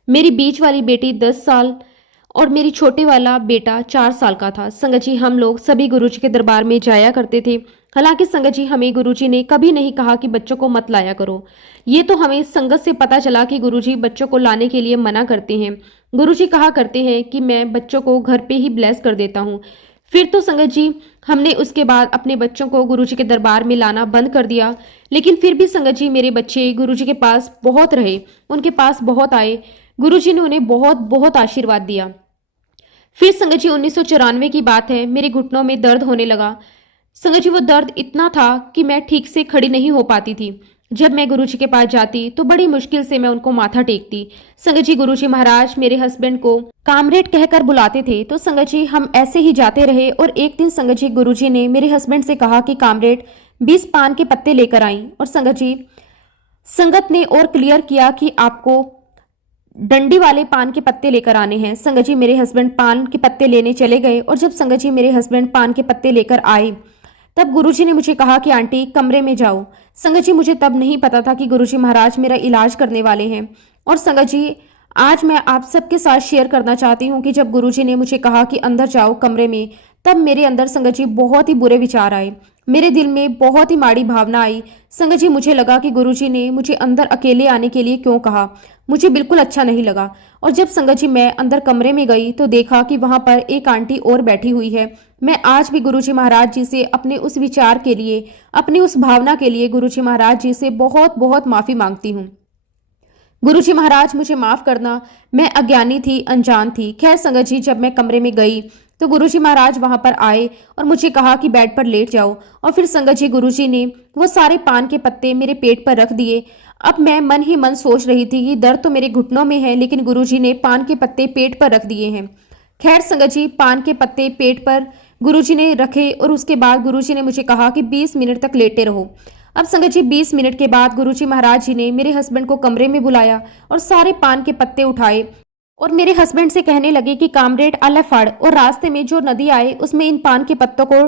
मेरी बीच वाली बेटी 10 साल और मेरी छोटे वाला बेटा 4 साल का था। संगत जी हम लोग सभी गुरुजी के दरबार में जाया करते थे। हालांकि संगत जी हमें गुरुजी ने कभी नहीं कहा कि बच्चों को मत लाया करो, ये तो हमें संगत से पता चला कि गुरुजी बच्चों को लाने के लिए मना करते हैं। गुरुजी कहा करते हैं कि मैं बच्चों को घर पे ही ब्लेस कर देता हूँ। फिर तो संगत जी हमने उसके बाद अपने बच्चों को गुरुजी के दरबार में लाना बंद कर दिया। लेकिन फिर भी संगत जी मेरे बच्चे गुरुजी के पास बहुत रहे, उनके पास बहुत आए, गुरुजी ने उन्हें बहुत बहुत आशीर्वाद दिया। फिर संगत जी 1994 की बात है, मेरे घुटनों में दर्द होने लगा। संगत जी वो दर्द इतना था कि मैं ठीक से खड़ी नहीं हो पाती थी। जब मैं गुरुजी के पास जाती तो बड़ी मुश्किल से मैं उनको माथा टेकती। संगत जी गुरुजी महाराज मेरे हस्बैंड को कामरेड कहकर बुलाते थे, तो संगत जी हम ऐसे ही जाते रहे। और एक दिन संगत जी गुरुजी ने मेरे हस्बैंड से कहा कि कामरेड 20 पान के पत्ते लेकर आई। और संगत जी संगत ने और क्लियर किया कि आपको डंडी वाले पान के पत्ते लेकर आने हैं। संगत जी मेरे हस्बैंड पान के पत्ते लेने चले गए और जब संगत जी मेरे हस्बैंड पान के पत्ते लेकर आए तब गुरुजी ने मुझे कहा कि आंटी कमरे में जाओ। संगत जी मुझे तब नहीं पता था कि गुरुजी महाराज मेरा इलाज करने वाले हैं। और संगत जी आज मैं आप सबके साथ शेयर करना चाहती हूँ कि जब गुरुजी ने मुझे कहा कि अंदर जाओ कमरे में, तब मेरे अंदर संगत जी बहुत ही बुरे विचार आए। मेरे दिल में बहुत ही माड़ी भावना आई। संगत जी, मुझे लगा कि गुरुजी ने मुझे अंदर अकेले आने के लिए क्यों कहा। मुझे बिल्कुल अच्छा नहीं लगा। और जब संगत जी मैं अंदर कमरे में गई तो देखा कि वहां पर एक आंटी और बैठी हुई है। मैं आज भी गुरुजी महाराज जी से अपने उस विचार के लिए, अपनी उस भावना के लिए गुरुजी महाराज जी से बहुत बहुत माफी मांगती हूँ। गुरुजी महाराज, मुझे माफ करना, मैं अज्ञानी थी, अनजान थी। खैर संगत जी, जब मैं कमरे में गई तो गुरुजी महाराज वहां पर आए और मुझे कहा कि बेड पर लेट जाओ। और फिर संगत जी, गुरुजी ने वो सारे पान के पत्ते मेरे पेट पर रख दिए। अब मैं मन ही मन सोच रही थी कि दर्द तो मेरे घुटनों में है, लेकिन गुरुजी ने पान के पत्ते पेट पर रख दिए हैं। खैर संगत जी, पान के पत्ते पेट पर गुरुजी ने रखे और उसके बाद गुरुजी ने मुझे कहा कि 20 मिनट तक लेटे रहो। अब संगत जी, 20 मिनट के बाद गुरुजी महाराज जी ने मेरे हस्बैंड को कमरे में बुलाया और सारे पान के पत्ते उठाए और मेरे हस्बैंड से कहने लगे कि कामरेड अल्लाफाड़, और रास्ते में जो नदी आए उसमें इन पान के पत्तों को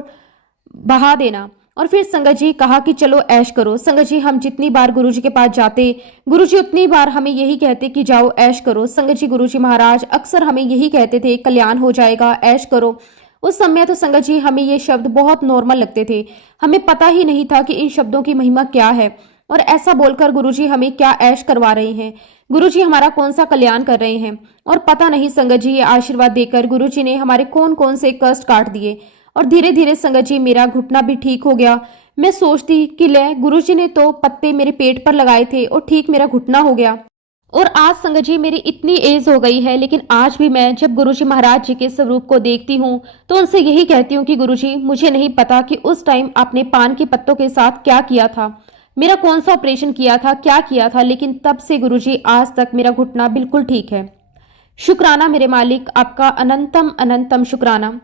बहा देना। और फिर संगत जी कहा कि चलो ऐश करो। संगत जी, हम जितनी बार गुरुजी के पास जाते, गुरुजी उतनी बार हमें यही कहते कि जाओ ऐश करो। संगत जी, गुरुजी महाराज अक्सर हमें यही कहते थे, कल्याण हो जाएगा, ऐश करो। उस समय तो संगत जी हमें ये शब्द बहुत नॉर्मल लगते थे। हमें पता ही नहीं था कि इन शब्दों की महिमा क्या है और ऐसा बोलकर गुरुजी हमें क्या ऐश करवा रहे हैं, गुरुजी हमारा कौन सा कल्याण कर रहे हैं। और पता नहीं संगत जी, ये आशीर्वाद देकर गुरुजी ने हमारे कौन कौन से कष्ट काट दिए। और धीरे धीरे संगत जी मेरा घुटना भी ठीक हो गया। मैं सोचती कि ले, गुरुजी ने तो पत्ते मेरे पेट पर लगाए थे और ठीक मेरा घुटना हो गया। और आज संगत जी मेरी इतनी एज हो गई है, लेकिन आज भी मैं जब गुरुजी महाराज जी के स्वरूप को देखती हूँ तो उनसे यही कहती हूँ कि गुरुजी, मुझे नहीं पता कि उस टाइम आपने पान के पत्तों के साथ क्या किया था, मेरा कौन सा ऑपरेशन किया था, क्या किया था, लेकिन तब से गुरुजी आज तक मेरा घुटना बिल्कुल ठीक है। शुक्राना मेरे मालिक, आपका अनंतम अनंतम शुक्राना।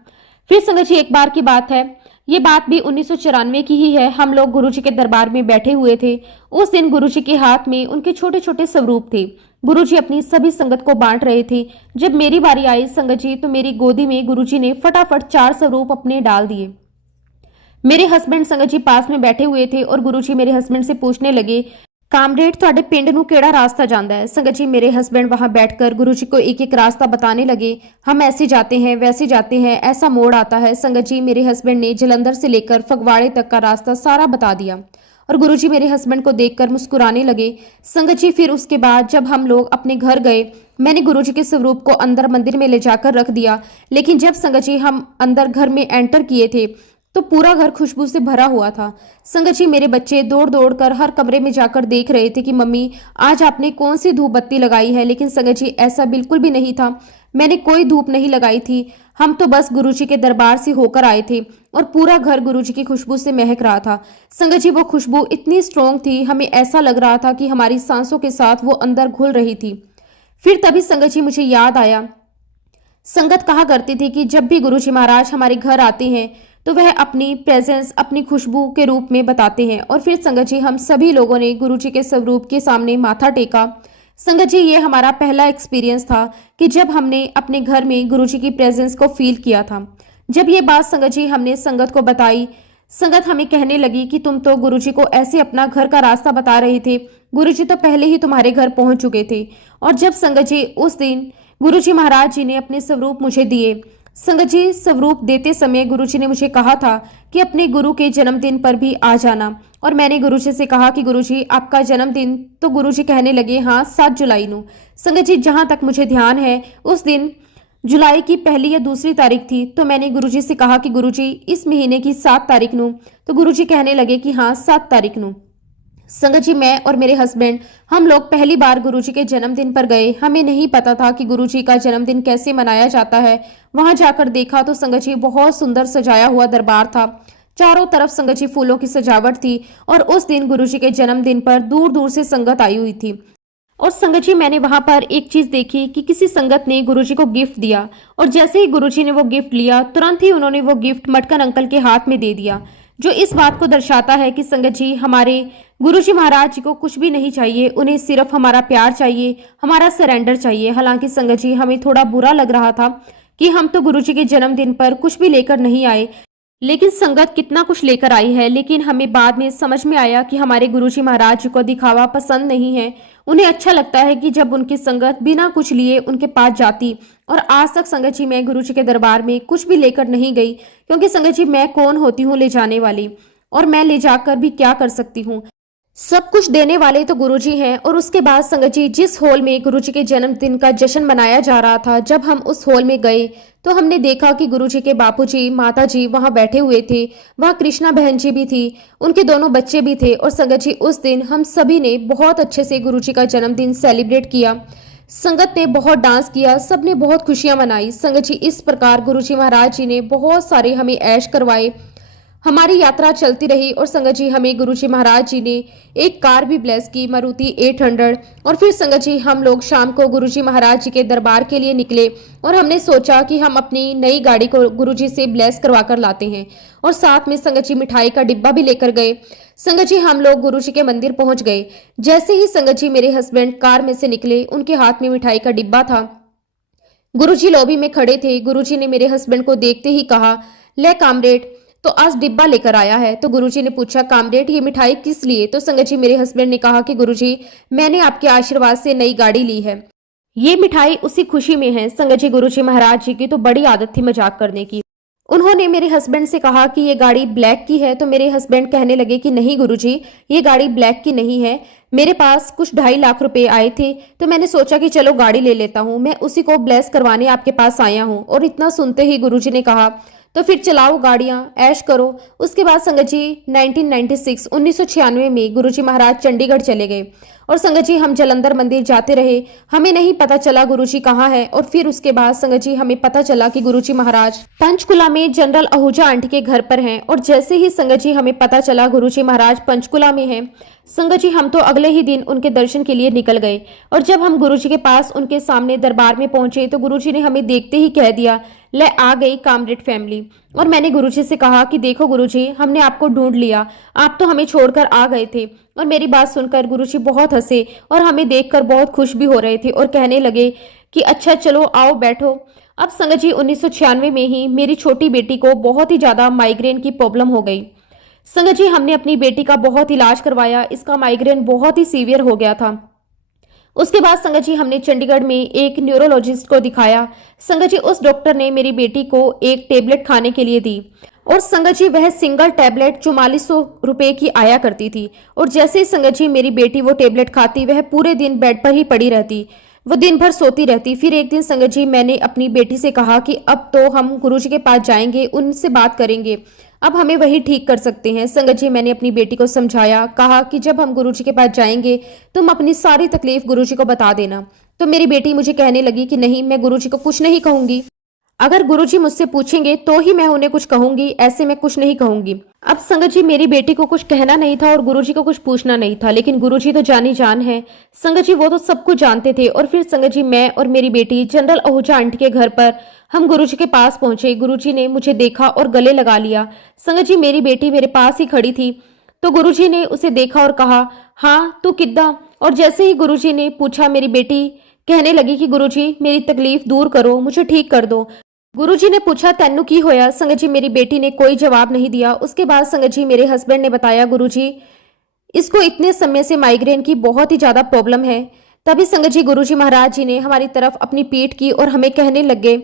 फिर संगत जी एक बार की बात है, ये बात भी 1994 की ही है। हम लोग गुरुजी के दरबार में बैठे हुए थे। उस दिन गुरुजी के हाथ में उनके छोटे छोटे स्वरूप थे। गुरुजी अपनी सभी संगत को बांट रहे थे। जब मेरी बारी आई संगत जी, तो मेरी गोदी में गुरुजी ने फटाफट 4 स्वरूप अपने डाल दिए। मेरे हस्बैंड संगत जी पास में बैठे हुए थे और गुरुजी मेरे हस्बैंड से पूछने लगे, कामरेड ਤੁਹਾਡੇ ਪਿੰਡ ਨੂੰ ਕਿਹੜਾ रास्ता जाता है। संगत जी मेरे हस्बैंड वहां बैठकर गुरुजी को एक एक रास्ता बताने लगे। हम ऐसे जाते हैं, वैसे जाते हैं, ऐसा मोड़ आता है। संगत जी मेरे हस्बैंड ने जलंधर से लेकर फगवाड़े तक का रास्ता सारा बता दिया और गुरुजी मेरे हस्बैंड को देखकर मुस्कुराने लगे। संगत जी फिर उसके बाद जब हम लोग अपने घर गए, मैंने गुरुजी के स्वरूप को अंदर मंदिर में ले जाकर रख दिया। लेकिन जब संगत जी हम अंदर घर में एंटर किए थे तो पूरा घर खुशबू से भरा हुआ था। संगत जी मेरे बच्चे दौड़ दौड़ कर हर कमरे में जाकर देख रहे थे कि मम्मी आज आपने कौन सी धूप बत्ती लगाई है। लेकिन संगत जी ऐसा बिल्कुल भी नहीं था, मैंने कोई धूप नहीं लगाई थी। हम तो बस गुरुजी के दरबार से होकर आए थे और पूरा घर गुरुजी की खुशबू से महक रहा था। संगत जी वो खुशबू इतनी स्ट्रोंग थी, हमें ऐसा लग रहा था कि हमारी सांसों के साथ वो अंदर घुल रही थी। फिर तभी संगत जी मुझे याद आया, संगत कहा करती थी कि जब भी गुरुजी महाराज हमारे घर आते हैं तो वह अपनी प्रेजेंस अपनी खुशबू के रूप में बताते हैं। और फिर संगत जी हम सभी लोगों ने गुरुजी के स्वरूप के सामने माथा टेका। संगत जी ये हमारा पहला एक्सपीरियंस था कि जब हमने अपने घर में गुरुजी की प्रेजेंस को फील किया था। जब ये बात संगत जी हमने संगत को बताई, संगत हमें कहने लगी कि तुम तो गुरुजी को ऐसे अपना घर का रास्ता बता रहे थे, गुरुजी तो पहले ही तुम्हारे घर पहुंच चुके थे। और जब संगत जी उस दिन गुरुजी महाराज जी ने अपने स्वरूप मुझे दिए। संगत जी स्वरूप देते समय गुरुजी ने मुझे कहा था कि अपने गुरु के जन्मदिन पर भी आ जाना। और मैंने गुरुजी से कहा कि गुरुजी आपका जन्मदिन, तो गुरुजी कहने लगे हाँ 7 जुलाई को। संगत जी जहां तक मुझे ध्यान है उस दिन जुलाई की पहली या दूसरी तारीख थी। तो मैंने गुरुजी से कहा कि गुरुजी इस महीने की 7 तारीख को। तो गुरुजी कहने लगे कि हाँ 7 तारीख को। संगत जी मैं और मेरे हस्बैंड हम लोग पहली बार गुरुजी के जन्मदिन पर गए। हमें नहीं पता था कि गुरुजी का जन्मदिन कैसे मनाया जाता है। वहां जाकर देखा तो संगत जी बहुत सुंदर सजाया हुआ दरबार था। चारों तरफ संगत जी फूलों की सजावट थी और उस दिन गुरुजी के जन्मदिन पर दूर दूर से संगत आई हुई थी। और संगत जी मैंने वहां पर एक चीज देखी कि किसी संगत ने गुरुजी को गिफ्ट दिया और जैसे ही गुरुजी ने वो गिफ्ट लिया तुरंत ही उन्होंने वो गिफ्ट मटकन अंकल के हाथ में दे दिया, जो इस बात को दर्शाता है कि संगत जी हमारे गुरुजी महाराज जी को कुछ भी नहीं चाहिए, उन्हें सिर्फ हमारा प्यार चाहिए, हमारा सरेंडर चाहिए। हालांकि संगत जी हमें थोड़ा बुरा लग रहा था कि हम तो गुरुजी के जन्मदिन पर कुछ भी लेकर नहीं आए, लेकिन संगत कितना कुछ लेकर आई है। लेकिन हमें बाद में समझ में आया कि हमारे गुरुजी महाराज जी को दिखावा पसंद नहीं है। उन्हें अच्छा लगता है कि जब उनकी संगत बिना कुछ लिए उनके पास जाती। और आज तक संगत जी मैं गुरुजी के दरबार में कुछ भी लेकर नहीं गई, क्योंकि संगत जी मैं कौन होती हूँ ले जाने वाली। और मैं ले जाकर भी क्या कर सकती हूँ। सब कुछ देने वाले तो गुरुजी हैं। और उसके बाद संगत जी, जिस हॉल में गुरुजी के जन्मदिन का जश्न मनाया जा रहा था, जब हम उस हॉल में गए तो हमने देखा कि गुरुजी के बापूजी माताजी वहां बैठे हुए थे। वहां कृष्णा बहन जी भी थी, उनके दोनों बच्चे भी थे। और संगत जी, उस दिन हम सभी ने बहुत अच्छे से गुरुजी का जन्मदिन सेलिब्रेट किया। संगत ने बहुत डांस किया, सबने बहुत खुशियां मनाई। संगत जी, इस प्रकार गुरुजी महाराज जी ने बहुत सारे हमें ऐश करवाए। हमारी यात्रा चलती रही और संगत जी, हमें गुरुजी महाराज जी ने एक कार भी ब्लेस की, मारुति 800। और फिर संगत जी, हम लोग शाम को गुरुजी महाराज जी के दरबार के लिए निकले और हमने सोचा कि हम अपनी नई गाड़ी को गुरुजी से ब्लेस करवा कर लाते हैं। और साथ में संगत जी मिठाई का डिब्बा भी लेकर गए। संगत जी, हम लोग गुरुजी के मंदिर पहुंच गए। जैसे ही संगत जी मेरे हस्बैंड कार में से निकले, उनके हाथ में मिठाई का डिब्बा था। गुरुजी लॉबी में खड़े थे। गुरुजी ने मेरे हस्बैंड को देखते ही कहा, ले कामरेड, तो आज डिब्बा लेकर आया है। तो गुरुजी ने पूछा, कामरेड ये मिठाई किस लिए? तो संगत जी, मेरे हस्बैंड ने कहा कि गुरुजी, मैंने आपके आशीर्वाद से नई गाड़ी ली है, ये मिठाई उसी खुशी में है। संगत जी, गुरुजी महाराज जी की तो बड़ी आदत थी मजाक करने की। उन्होंने मेरे हस्बैंड से कहा कि ये गाड़ी ब्लैक की है। तो मेरे हस्बैंड कहने लगे कि नहीं गुरुजी, ये गाड़ी ब्लैक की नहीं है, मेरे पास कुछ 2.5 लाख रुपए आए थे, तो मैंने सोचा कि चलो गाड़ी ले लेता हूँ, मैं उसी को ब्लेस करवाने आपके पास आया हूँ। और इतना सुनते ही गुरुजी ने कहा, तो फिर चलाओ गाड़ियां, ऐश करो। उसके बाद संगत जी 1996 में गुरुजी महाराज चंडीगढ़ चले गए। और संगत जी, हम जलंधर मंदिर जाते रहे, हमें नहीं पता चला गुरुजी कहाँ है। और फिर उसके बाद संगत जी, हमें पता चला कि गुरुजी महाराज पंचकुला में जनरल आहूजा आंटी के घर पर हैं। और जैसे ही संगत जी हमें पता चला गुरुजी महाराज पंचकुला में हैं, संगत जी हम तो अगले ही दिन उनके दर्शन के लिए निकल गए। और जब हम गुरुजी के पास उनके सामने दरबार में पहुंचे तो गुरुजी ने हमें देखते ही कह दिया, ले आ गई कामरेड फैमिली। और मैंने गुरुजी से कहा कि देखो गुरुजी, हमने आपको ढूंढ लिया, आप तो हमें छोड़कर आ गए थे। और मेरी बात सुनकर गुरुजी बहुत हंसे और हमें देखकर बहुत खुश भी हो रहे थे और कहने लगे कि अच्छा चलो आओ बैठो। अब संगत जी 1996 में ही मेरी छोटी बेटी को बहुत ही ज्यादा माइग्रेन की प्रॉब्लम हो गई। संगत जी, हमने अपनी बेटी का बहुत इलाज करवाया, इसका माइग्रेन बहुत ही सीवियर हो गया था। उसके बाद संगत जी हमने चंडीगढ़ में एक न्यूरोलॉजिस्ट को दिखाया। संगत जी, उस डॉक्टर ने मेरी बेटी को एक टेबलेट खाने के लिए दी। और संगत जी, वह सिंगल टैबलेट 4400 रुपए की आया करती थी। और जैसे ही संगत जी मेरी बेटी वो टेबलेट खाती, वह पूरे दिन बेड पर ही पड़ी रहती, वो दिन भर सोती रहती। फिर एक दिन संगत जी मैंने अपनी बेटी से कहा कि अब तो हम गुरुजी के पास जाएंगे, उनसे बात करेंगे, अब हमें वही ठीक कर सकते हैं। संगत जी, मैंने अपनी बेटी को समझाया, कहा कि जब हम गुरुजी के पास जाएंगे तुम अपनी सारी तकलीफ गुरुजी को बता देना। तो मेरी बेटी मुझे कहने लगी कि नहीं, मैं गुरुजी को कुछ नहीं कहूंगी, अगर गुरुजी मुझसे पूछेंगे तो ही मैं उन्हें कुछ कहूंगी, ऐसे मैं कुछ नहीं कहूंगी। अब संगत जी मेरी बेटी को कुछ कहना नहीं था और गुरुजी को कुछ पूछना नहीं था, लेकिन गुरुजी तो जानी जान है। संगत जी वो तो सब कुछ जानते थे। और फिर संगत जी मैं और मेरी बेटी जनरल आहूजा आंटी के घर पर हम गुरुजी के पास पहुंचे। गुरुजी ने मुझे देखा और गले लगा लिया। संगत जी मेरी बेटी मेरे पास ही खड़ी थी, तो गुरुजी ने उसे देखा और कहा, हाँ तू किद्दा। और जैसे ही गुरुजी ने पूछा, मेरी बेटी कहने लगी कि गुरुजी मेरी तकलीफ दूर करो, मुझे ठीक कर दो। गुरुजी ने पूछा, तेनू की होया? संगत जी मेरी बेटी ने कोई जवाब नहीं दिया। उसके बाद संगत जी मेरे हस्बैंड ने बताया, गुरुजी इसको इतने समय से माइग्रेन की बहुत ही ज्यादा प्रॉब्लम है। तभी संगत जी गुरुजी महाराज जी ने हमारी तरफ अपनी पीठ की और हमें कहने लगे,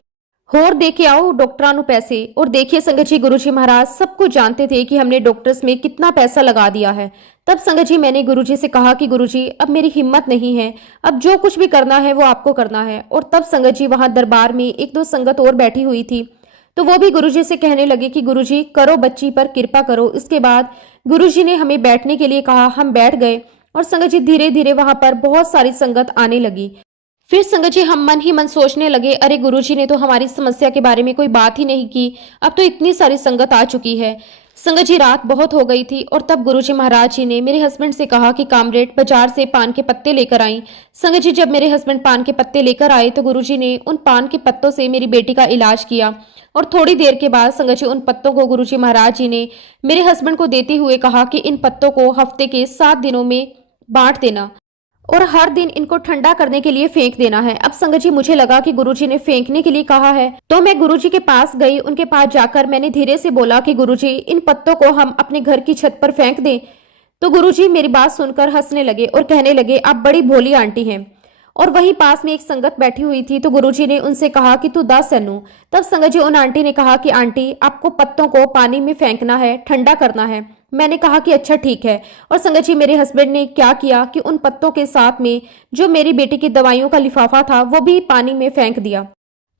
होर दे के आओ डॉक्टरां नु पैसे। और देखिए संगत जी, गुरुजी महाराज सब कुछ जानते थे कि हमने डॉक्टर्स में कितना पैसा लगा दिया है। तब संगत जी मैंने गुरुजी से कहा कि गुरुजी अब मेरी हिम्मत नहीं है, अब जो कुछ भी करना है वो आपको करना है। और तब संगत जी वहां दरबार में एक दो संगत और बैठी हुई थी, तो वो भी गुरुजी से कहने लगे कि गुरुजी करो बच्ची पर कृपा करो। इसके बाद गुरुजी ने हमें बैठने के लिए कहा, हम बैठ गए। और संगत जी धीरे धीरे वहां पर बहुत सारी संगत आने लगी। फिर संगत जी हम मन ही मन सोचने लगे, अरे गुरुजी ने तो हमारी समस्या के बारे में कोई बात ही नहीं की, अब तो इतनी सारी संगत आ चुकी है। संगत जी रात बहुत हो गई थी और तब गुरुजी महाराज जी ने मेरे हस्बैंड से कहा कि कामरेड बाजार से पान के पत्ते लेकर आई। संगत जी जब मेरे हस्बैंड पान के पत्ते लेकर आए तो गुरुजी ने उन पान के पत्तों से मेरी बेटी का इलाज किया। और थोड़ी देर के बाद संगत जी उन पत्तों को गुरुजी महाराज जी ने मेरे हस्बैंड को देते हुए कहा कि इन पत्तों को हफ्ते के 7 दिनों में बांट देना और हर दिन इनको ठंडा करने के लिए फेंक देना है। अब संगत जी मुझे लगा कि गुरुजी ने फेंकने के लिए कहा है, तो मैं गुरुजी के पास गई। उनके पास जाकर मैंने धीरे से बोला कि गुरुजी इन पत्तों को हम अपने घर की छत पर फेंक दें। तो गुरुजी मेरी बात सुनकर हंसने लगे और कहने लगे, आप बड़ी भोली आंटी हैं। और वहीं पास में एक संगत बैठी हुई थी, तो गुरुजी ने उनसे कहा कि तू 10 सन्नू। तब संगत जी उन आंटी ने कहा कि आंटी आपको पत्तों को पानी में फेंकना है, ठंडा करना है मैंने कहा कि अच्छा ठीक है। और संगत जी मेरे हस्बैंड ने क्या किया कि उन पत्तों के साथ में जो मेरी बेटी की दवाइयों का लिफाफा था वो भी पानी में फेंक दिया।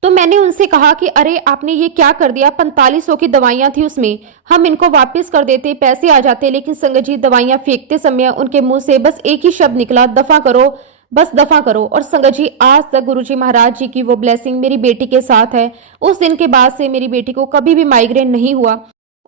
तो मैंने उनसे कहा कि अरे आपने ये क्या कर दिया, 4500 की दवाइयां थी उसमें, हम इनको वापस कर देते, पैसे आ जाते। लेकिन संगत जी दवाइयां फेंकते समय उनके मुंह से बस एक ही शब्द निकला, दफा करो, बस दफा करो। और संगत जी आज तक गुरुजी महाराज जी की वो ब्लेसिंग मेरी बेटी के साथ है। उस दिन के बाद से मेरी बेटी को कभी भी माइग्रेन नहीं हुआ।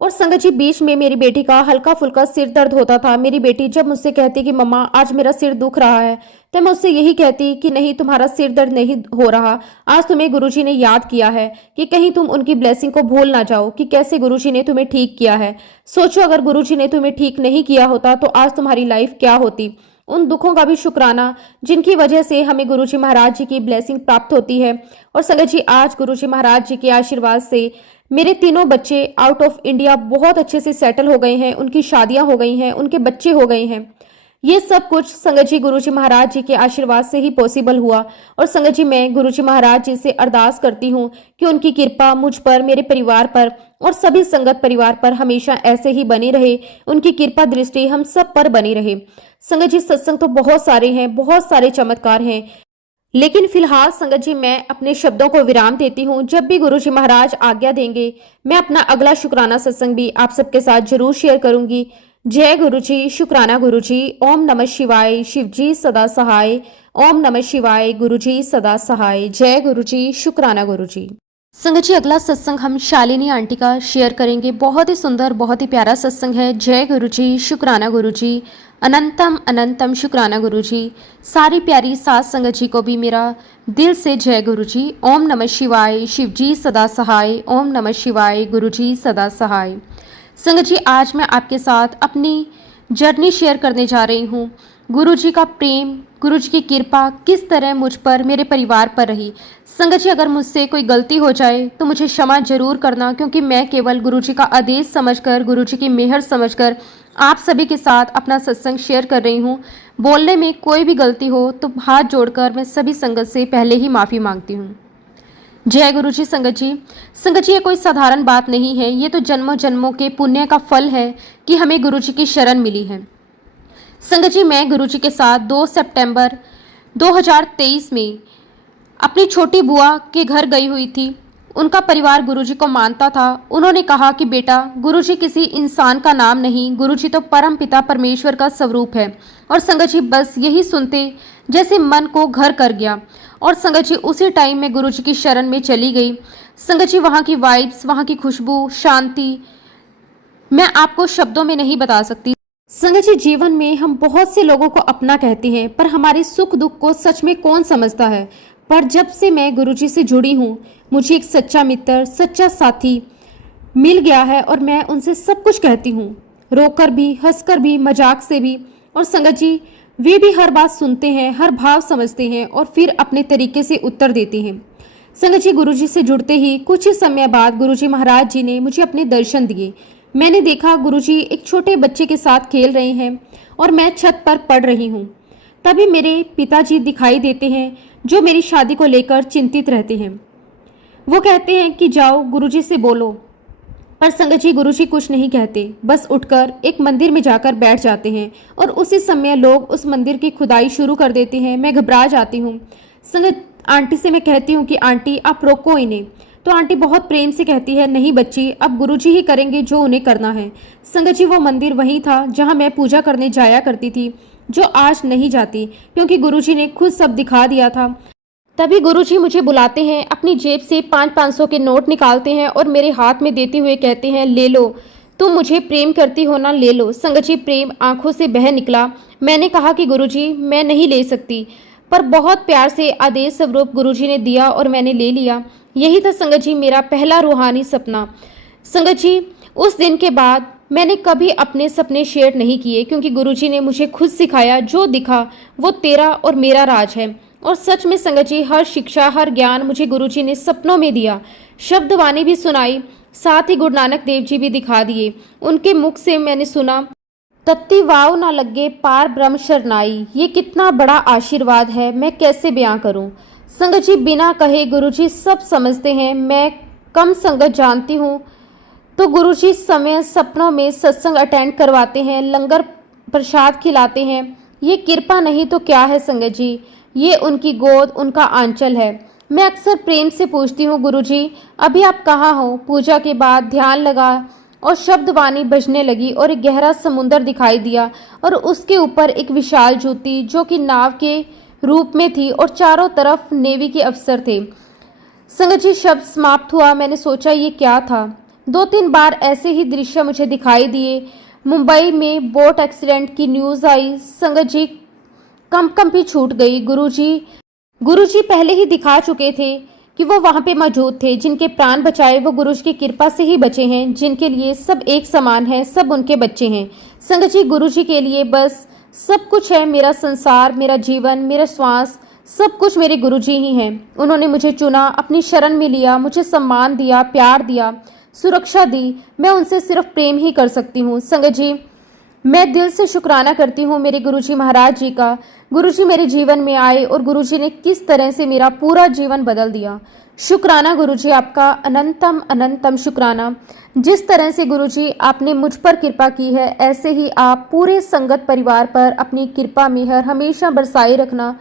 और संगत जी बीच में मेरी बेटी का हल्का फुल्का सिर दर्द होता था। मेरी बेटी जब मुझसे कहती कि मम्मा आज मेरा सिर दुख रहा है, तो मैं उससे यही कहती कि नहीं तुम्हारा सिर दर्द नहीं हो रहा, आज तुम्हें गुरुजी ने याद किया है कि कहीं तुम उनकी ब्लेसिंग को भूल ना जाओ कि कैसे गुरुजी ने तुम्हें ठीक किया है। सोचो अगर गुरुजी ने तुम्हें ठीक नहीं किया होता तो आज तुम्हारी लाइफ क्या होती। उन दुखों का भी शुक्राना जिनकी वजह से हमें गुरुजी महाराज जी की ब्लेसिंग प्राप्त होती है। और संगत जी आज गुरुजी महाराज जी के आशीर्वाद से मेरे तीनों बच्चे आउट ऑफ इंडिया बहुत अच्छे से सेटल हो गए हैं, उनकी शादियां हो गई हैं, उनके बच्चे हो गए हैं। ये सब कुछ संगत जी गुरुजी महाराज जी के आशीर्वाद से ही पॉसिबल हुआ। और संगत जी मैं गुरुजी महाराज जी से अरदास करती हूँ कि उनकी कृपा मुझ पर, मेरे परिवार पर और सभी संगत परिवार पर हमेशा ऐसे ही बनी रहे। उनकी कृपा दृष्टि हम सब पर बनी रहे। संगत जी सत्संग तो बहुत सारे हैं, बहुत सारे चमत्कार हैं, लेकिन फिलहाल संगत जी मैं अपने शब्दों को विराम देती हूँ। जब भी गुरुजी महाराज आज्ञा देंगे मैं अपना अगला शुक्राना सत्संग भी आप सबके साथ जरूर शेयर करूंगी। जय गुरुजी, शुक्राना गुरुजी, ओम नमः शिवाय, शिवजी सदा सहाय, ओम नमः शिवाय, गुरुजी सदा सहाय। जय गुरुजी, शुक्राना गुरुजी। संगत जी अगला सत्संग हम शालिनी आंटी का शेयर करेंगे। बहुत ही सुंदर, बहुत ही प्यारा सत्संग है। जय गुरुजी, शुक्राना गुरुजी, अनंतम अनंतम शुक्राना गुरुजी। सारी प्यारी सात संगत जी को भी मेरा दिल से जय गुरुजी। ओम नमः शिवाय, शिवजी सदा सहाय, ओम नमः शिवाय, गुरुजी सदा सहाय। संगत जी आज मैं आपके साथ अपनी जर्नी शेयर करने जा रही हूँ। गुरुजी का प्रेम, गुरुजी की कृपा किस तरह मुझ पर, मेरे परिवार पर रही। संगत जी अगर मुझसे कोई गलती हो जाए तो मुझे क्षमा जरूर करना, क्योंकि मैं केवल गुरुजी का आदेश समझकर, गुरुजी की मेहर समझकर आप सभी के साथ अपना सत्संग शेयर कर रही हूँ। बोलने में कोई भी गलती हो तो हाथ जोड़कर मैं सभी संगत से पहले ही माफ़ी मांगती हूँ। जय गुरुजी। संगत जी, संगत जी ये कोई साधारण बात नहीं है, ये तो जन्मों जन्मों के पुण्य का फल है कि हमें गुरुजी की शरण मिली है। संगत जी मैं गुरुजी के साथ 2 सितंबर 2023 में अपनी छोटी बुआ के घर गई हुई थी। उनका परिवार गुरुजी को मानता था। उन्होंने कहा कि बेटा गुरुजी किसी इंसान का नाम नहीं, गुरुजी तो परम पिता परमेश्वर का स्वरूप है। और संगत जी बस यही सुनते जैसे मन को घर कर गया। और संगत जी उसी टाइम में गुरुजी की शरण में चली गई। संगत जी वहाँ की वाइब्स, वहाँ की खुशबू, शांति मैं आपको शब्दों में नहीं बता सकती। संगत जी जीवन में हम बहुत से लोगों को अपना कहते हैं, पर हमारे सुख दुख को सच में कौन समझता है। पर जब से मैं गुरुजी से जुड़ी हूँ मुझे एक सच्चा मित्र, सच्चा साथी मिल गया है और मैं उनसे सब कुछ कहती हूँ, रोकर भी, हंसकर भी, मजाक से भी। और संगत जी वे भी हर बात सुनते हैं, हर भाव समझते हैं और फिर अपने तरीके से उत्तर देते हैं। संगत जी गुरुजी से जुड़ते ही कुछ ही समय बाद गुरुजी महाराज जी ने मुझे अपने दर्शन दिए। मैंने देखा गुरुजी एक छोटे बच्चे के साथ खेल रहे हैं और मैं छत पर पढ़ रही हूँ। तभी मेरे पिताजी दिखाई देते हैं जो मेरी शादी को लेकर चिंतित रहते हैं। वो कहते हैं कि जाओ गुरुजी से बोलो। पर संगत जी गुरुजी कुछ नहीं कहते, बस उठकर एक मंदिर में जाकर बैठ जाते हैं और उसी समय लोग उस मंदिर की खुदाई शुरू कर देते हैं। मैं घबरा जाती हूँ। संगत आंटी से मैं कहती हूँ कि आंटी आप रोको इन्हें। तो आंटी बहुत प्रेम से कहती है नहीं बच्ची, अब गुरुजी ही करेंगे जो उन्हें करना है। संगत जी वो मंदिर वही था जहाँ मैं पूजा करने जाया करती थी, जो आज नहीं जाती क्योंकि गुरुजी ने खुद सब दिखा दिया था। तभी गुरुजी मुझे बुलाते हैं, अपनी जेब से 500 के नोट निकालते हैं और मेरे हाथ में देते हुए कहते हैं ले लो, तुम मुझे प्रेम करती हो ना, ले लो। संगत जी प्रेम आंखों से बह निकला। मैंने कहा कि गुरुजी मैं नहीं ले सकती, पर बहुत प्यार से आदेश स्वरूप गुरुजी ने दिया और मैंने ले लिया। यही था संगत जी मेरा पहला रूहानी सपना। संगत जी उस दिन के बाद मैंने कभी अपने सपने शेयर नहीं किए, क्योंकि गुरुजी ने मुझे खुद सिखाया जो दिखा वो तेरा और मेरा राज है। और सच में संगत जी हर शिक्षा, हर ज्ञान मुझे गुरुजी ने सपनों में दिया। शब्दवाणी भी सुनाई, साथ ही गुरु नानक देव जी भी दिखा दिए। उनके मुख से मैंने सुना तत्ती वाव ना लगे पार ब्रह्म शरनाई। ये कितना बड़ा आशीर्वाद है, मैं कैसे बयां करूं। संगत जी बिना कहे गुरुजी सब समझते हैं। मैं कम संगत जानती हूँ तो गुरुजी समय सपनों में सत्संग अटेंड करवाते हैं, लंगर प्रसाद खिलाते हैं। ये कृपा नहीं तो क्या है संगत जी, ये उनकी गोद, उनका आंचल है। मैं अक्सर प्रेम से पूछती हूँ, गुरुजी अभी आप कहाँ हो? पूजा के बाद ध्यान लगा और शब्दवाणी बजने लगी और एक गहरा समुंदर दिखाई दिया और उसके ऊपर एक विशाल ज्योति जो कि नाव के रूप में थी और चारों तरफ नेवी के अफसर थे। संगत जी शब्द समाप्त हुआ। मैंने सोचा ये क्या था। 2-3 बार ऐसे ही दृश्य मुझे दिखाई दिए। मुंबई में बोट एक्सीडेंट की न्यूज़ आई। संगत जी कंपी छूट गई। गुरुजी पहले ही दिखा चुके थे कि वो वहाँ पे मौजूद थे। जिनके प्राण बचाए वो गुरुजी की कृपा से ही बचे हैं। जिनके लिए सब एक समान है, सब उनके बच्चे हैं। संगत जी गुरुजी के लिए बस सब कुछ है। मेरा संसार, मेरा जीवन, मेरा श्वास, सब कुछ मेरे गुरुजी ही हैं। उन्होंने मुझे चुना, अपनी शरण में लिया, मुझे सम्मान दिया, प्यार दिया, सुरक्षा दी। मैं उनसे सिर्फ प्रेम ही कर सकती हूँ। संगत जी मैं दिल से शुक्राना करती हूँ मेरे गुरुजी महाराज जी का। गुरुजी मेरे जीवन में आए और गुरुजी ने किस तरह से मेरा पूरा जीवन बदल दिया। शुक्राना गुरुजी, आपका अनंतम अनंतम शुक्राना। जिस तरह से गुरुजी आपने मुझ पर कृपा की है, ऐसे ही आप पूरे संगत परिवार पर अपनी कृपा मेहर हमेशा बरसाए रखना।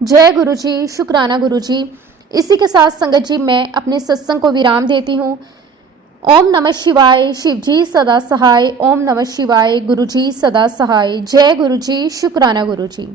जय गुरुजी, शुक्राना गुरुजी। इसी के साथ संगत जी मैं अपने सत्संग को विराम देती हूँ। ओम नमः शिवाय। शिवजी सदा सहाय। ओम नमः शिवाय। गुरुजी सदा सहाय। जय गुरुजी, शुक्राना गुरुजी।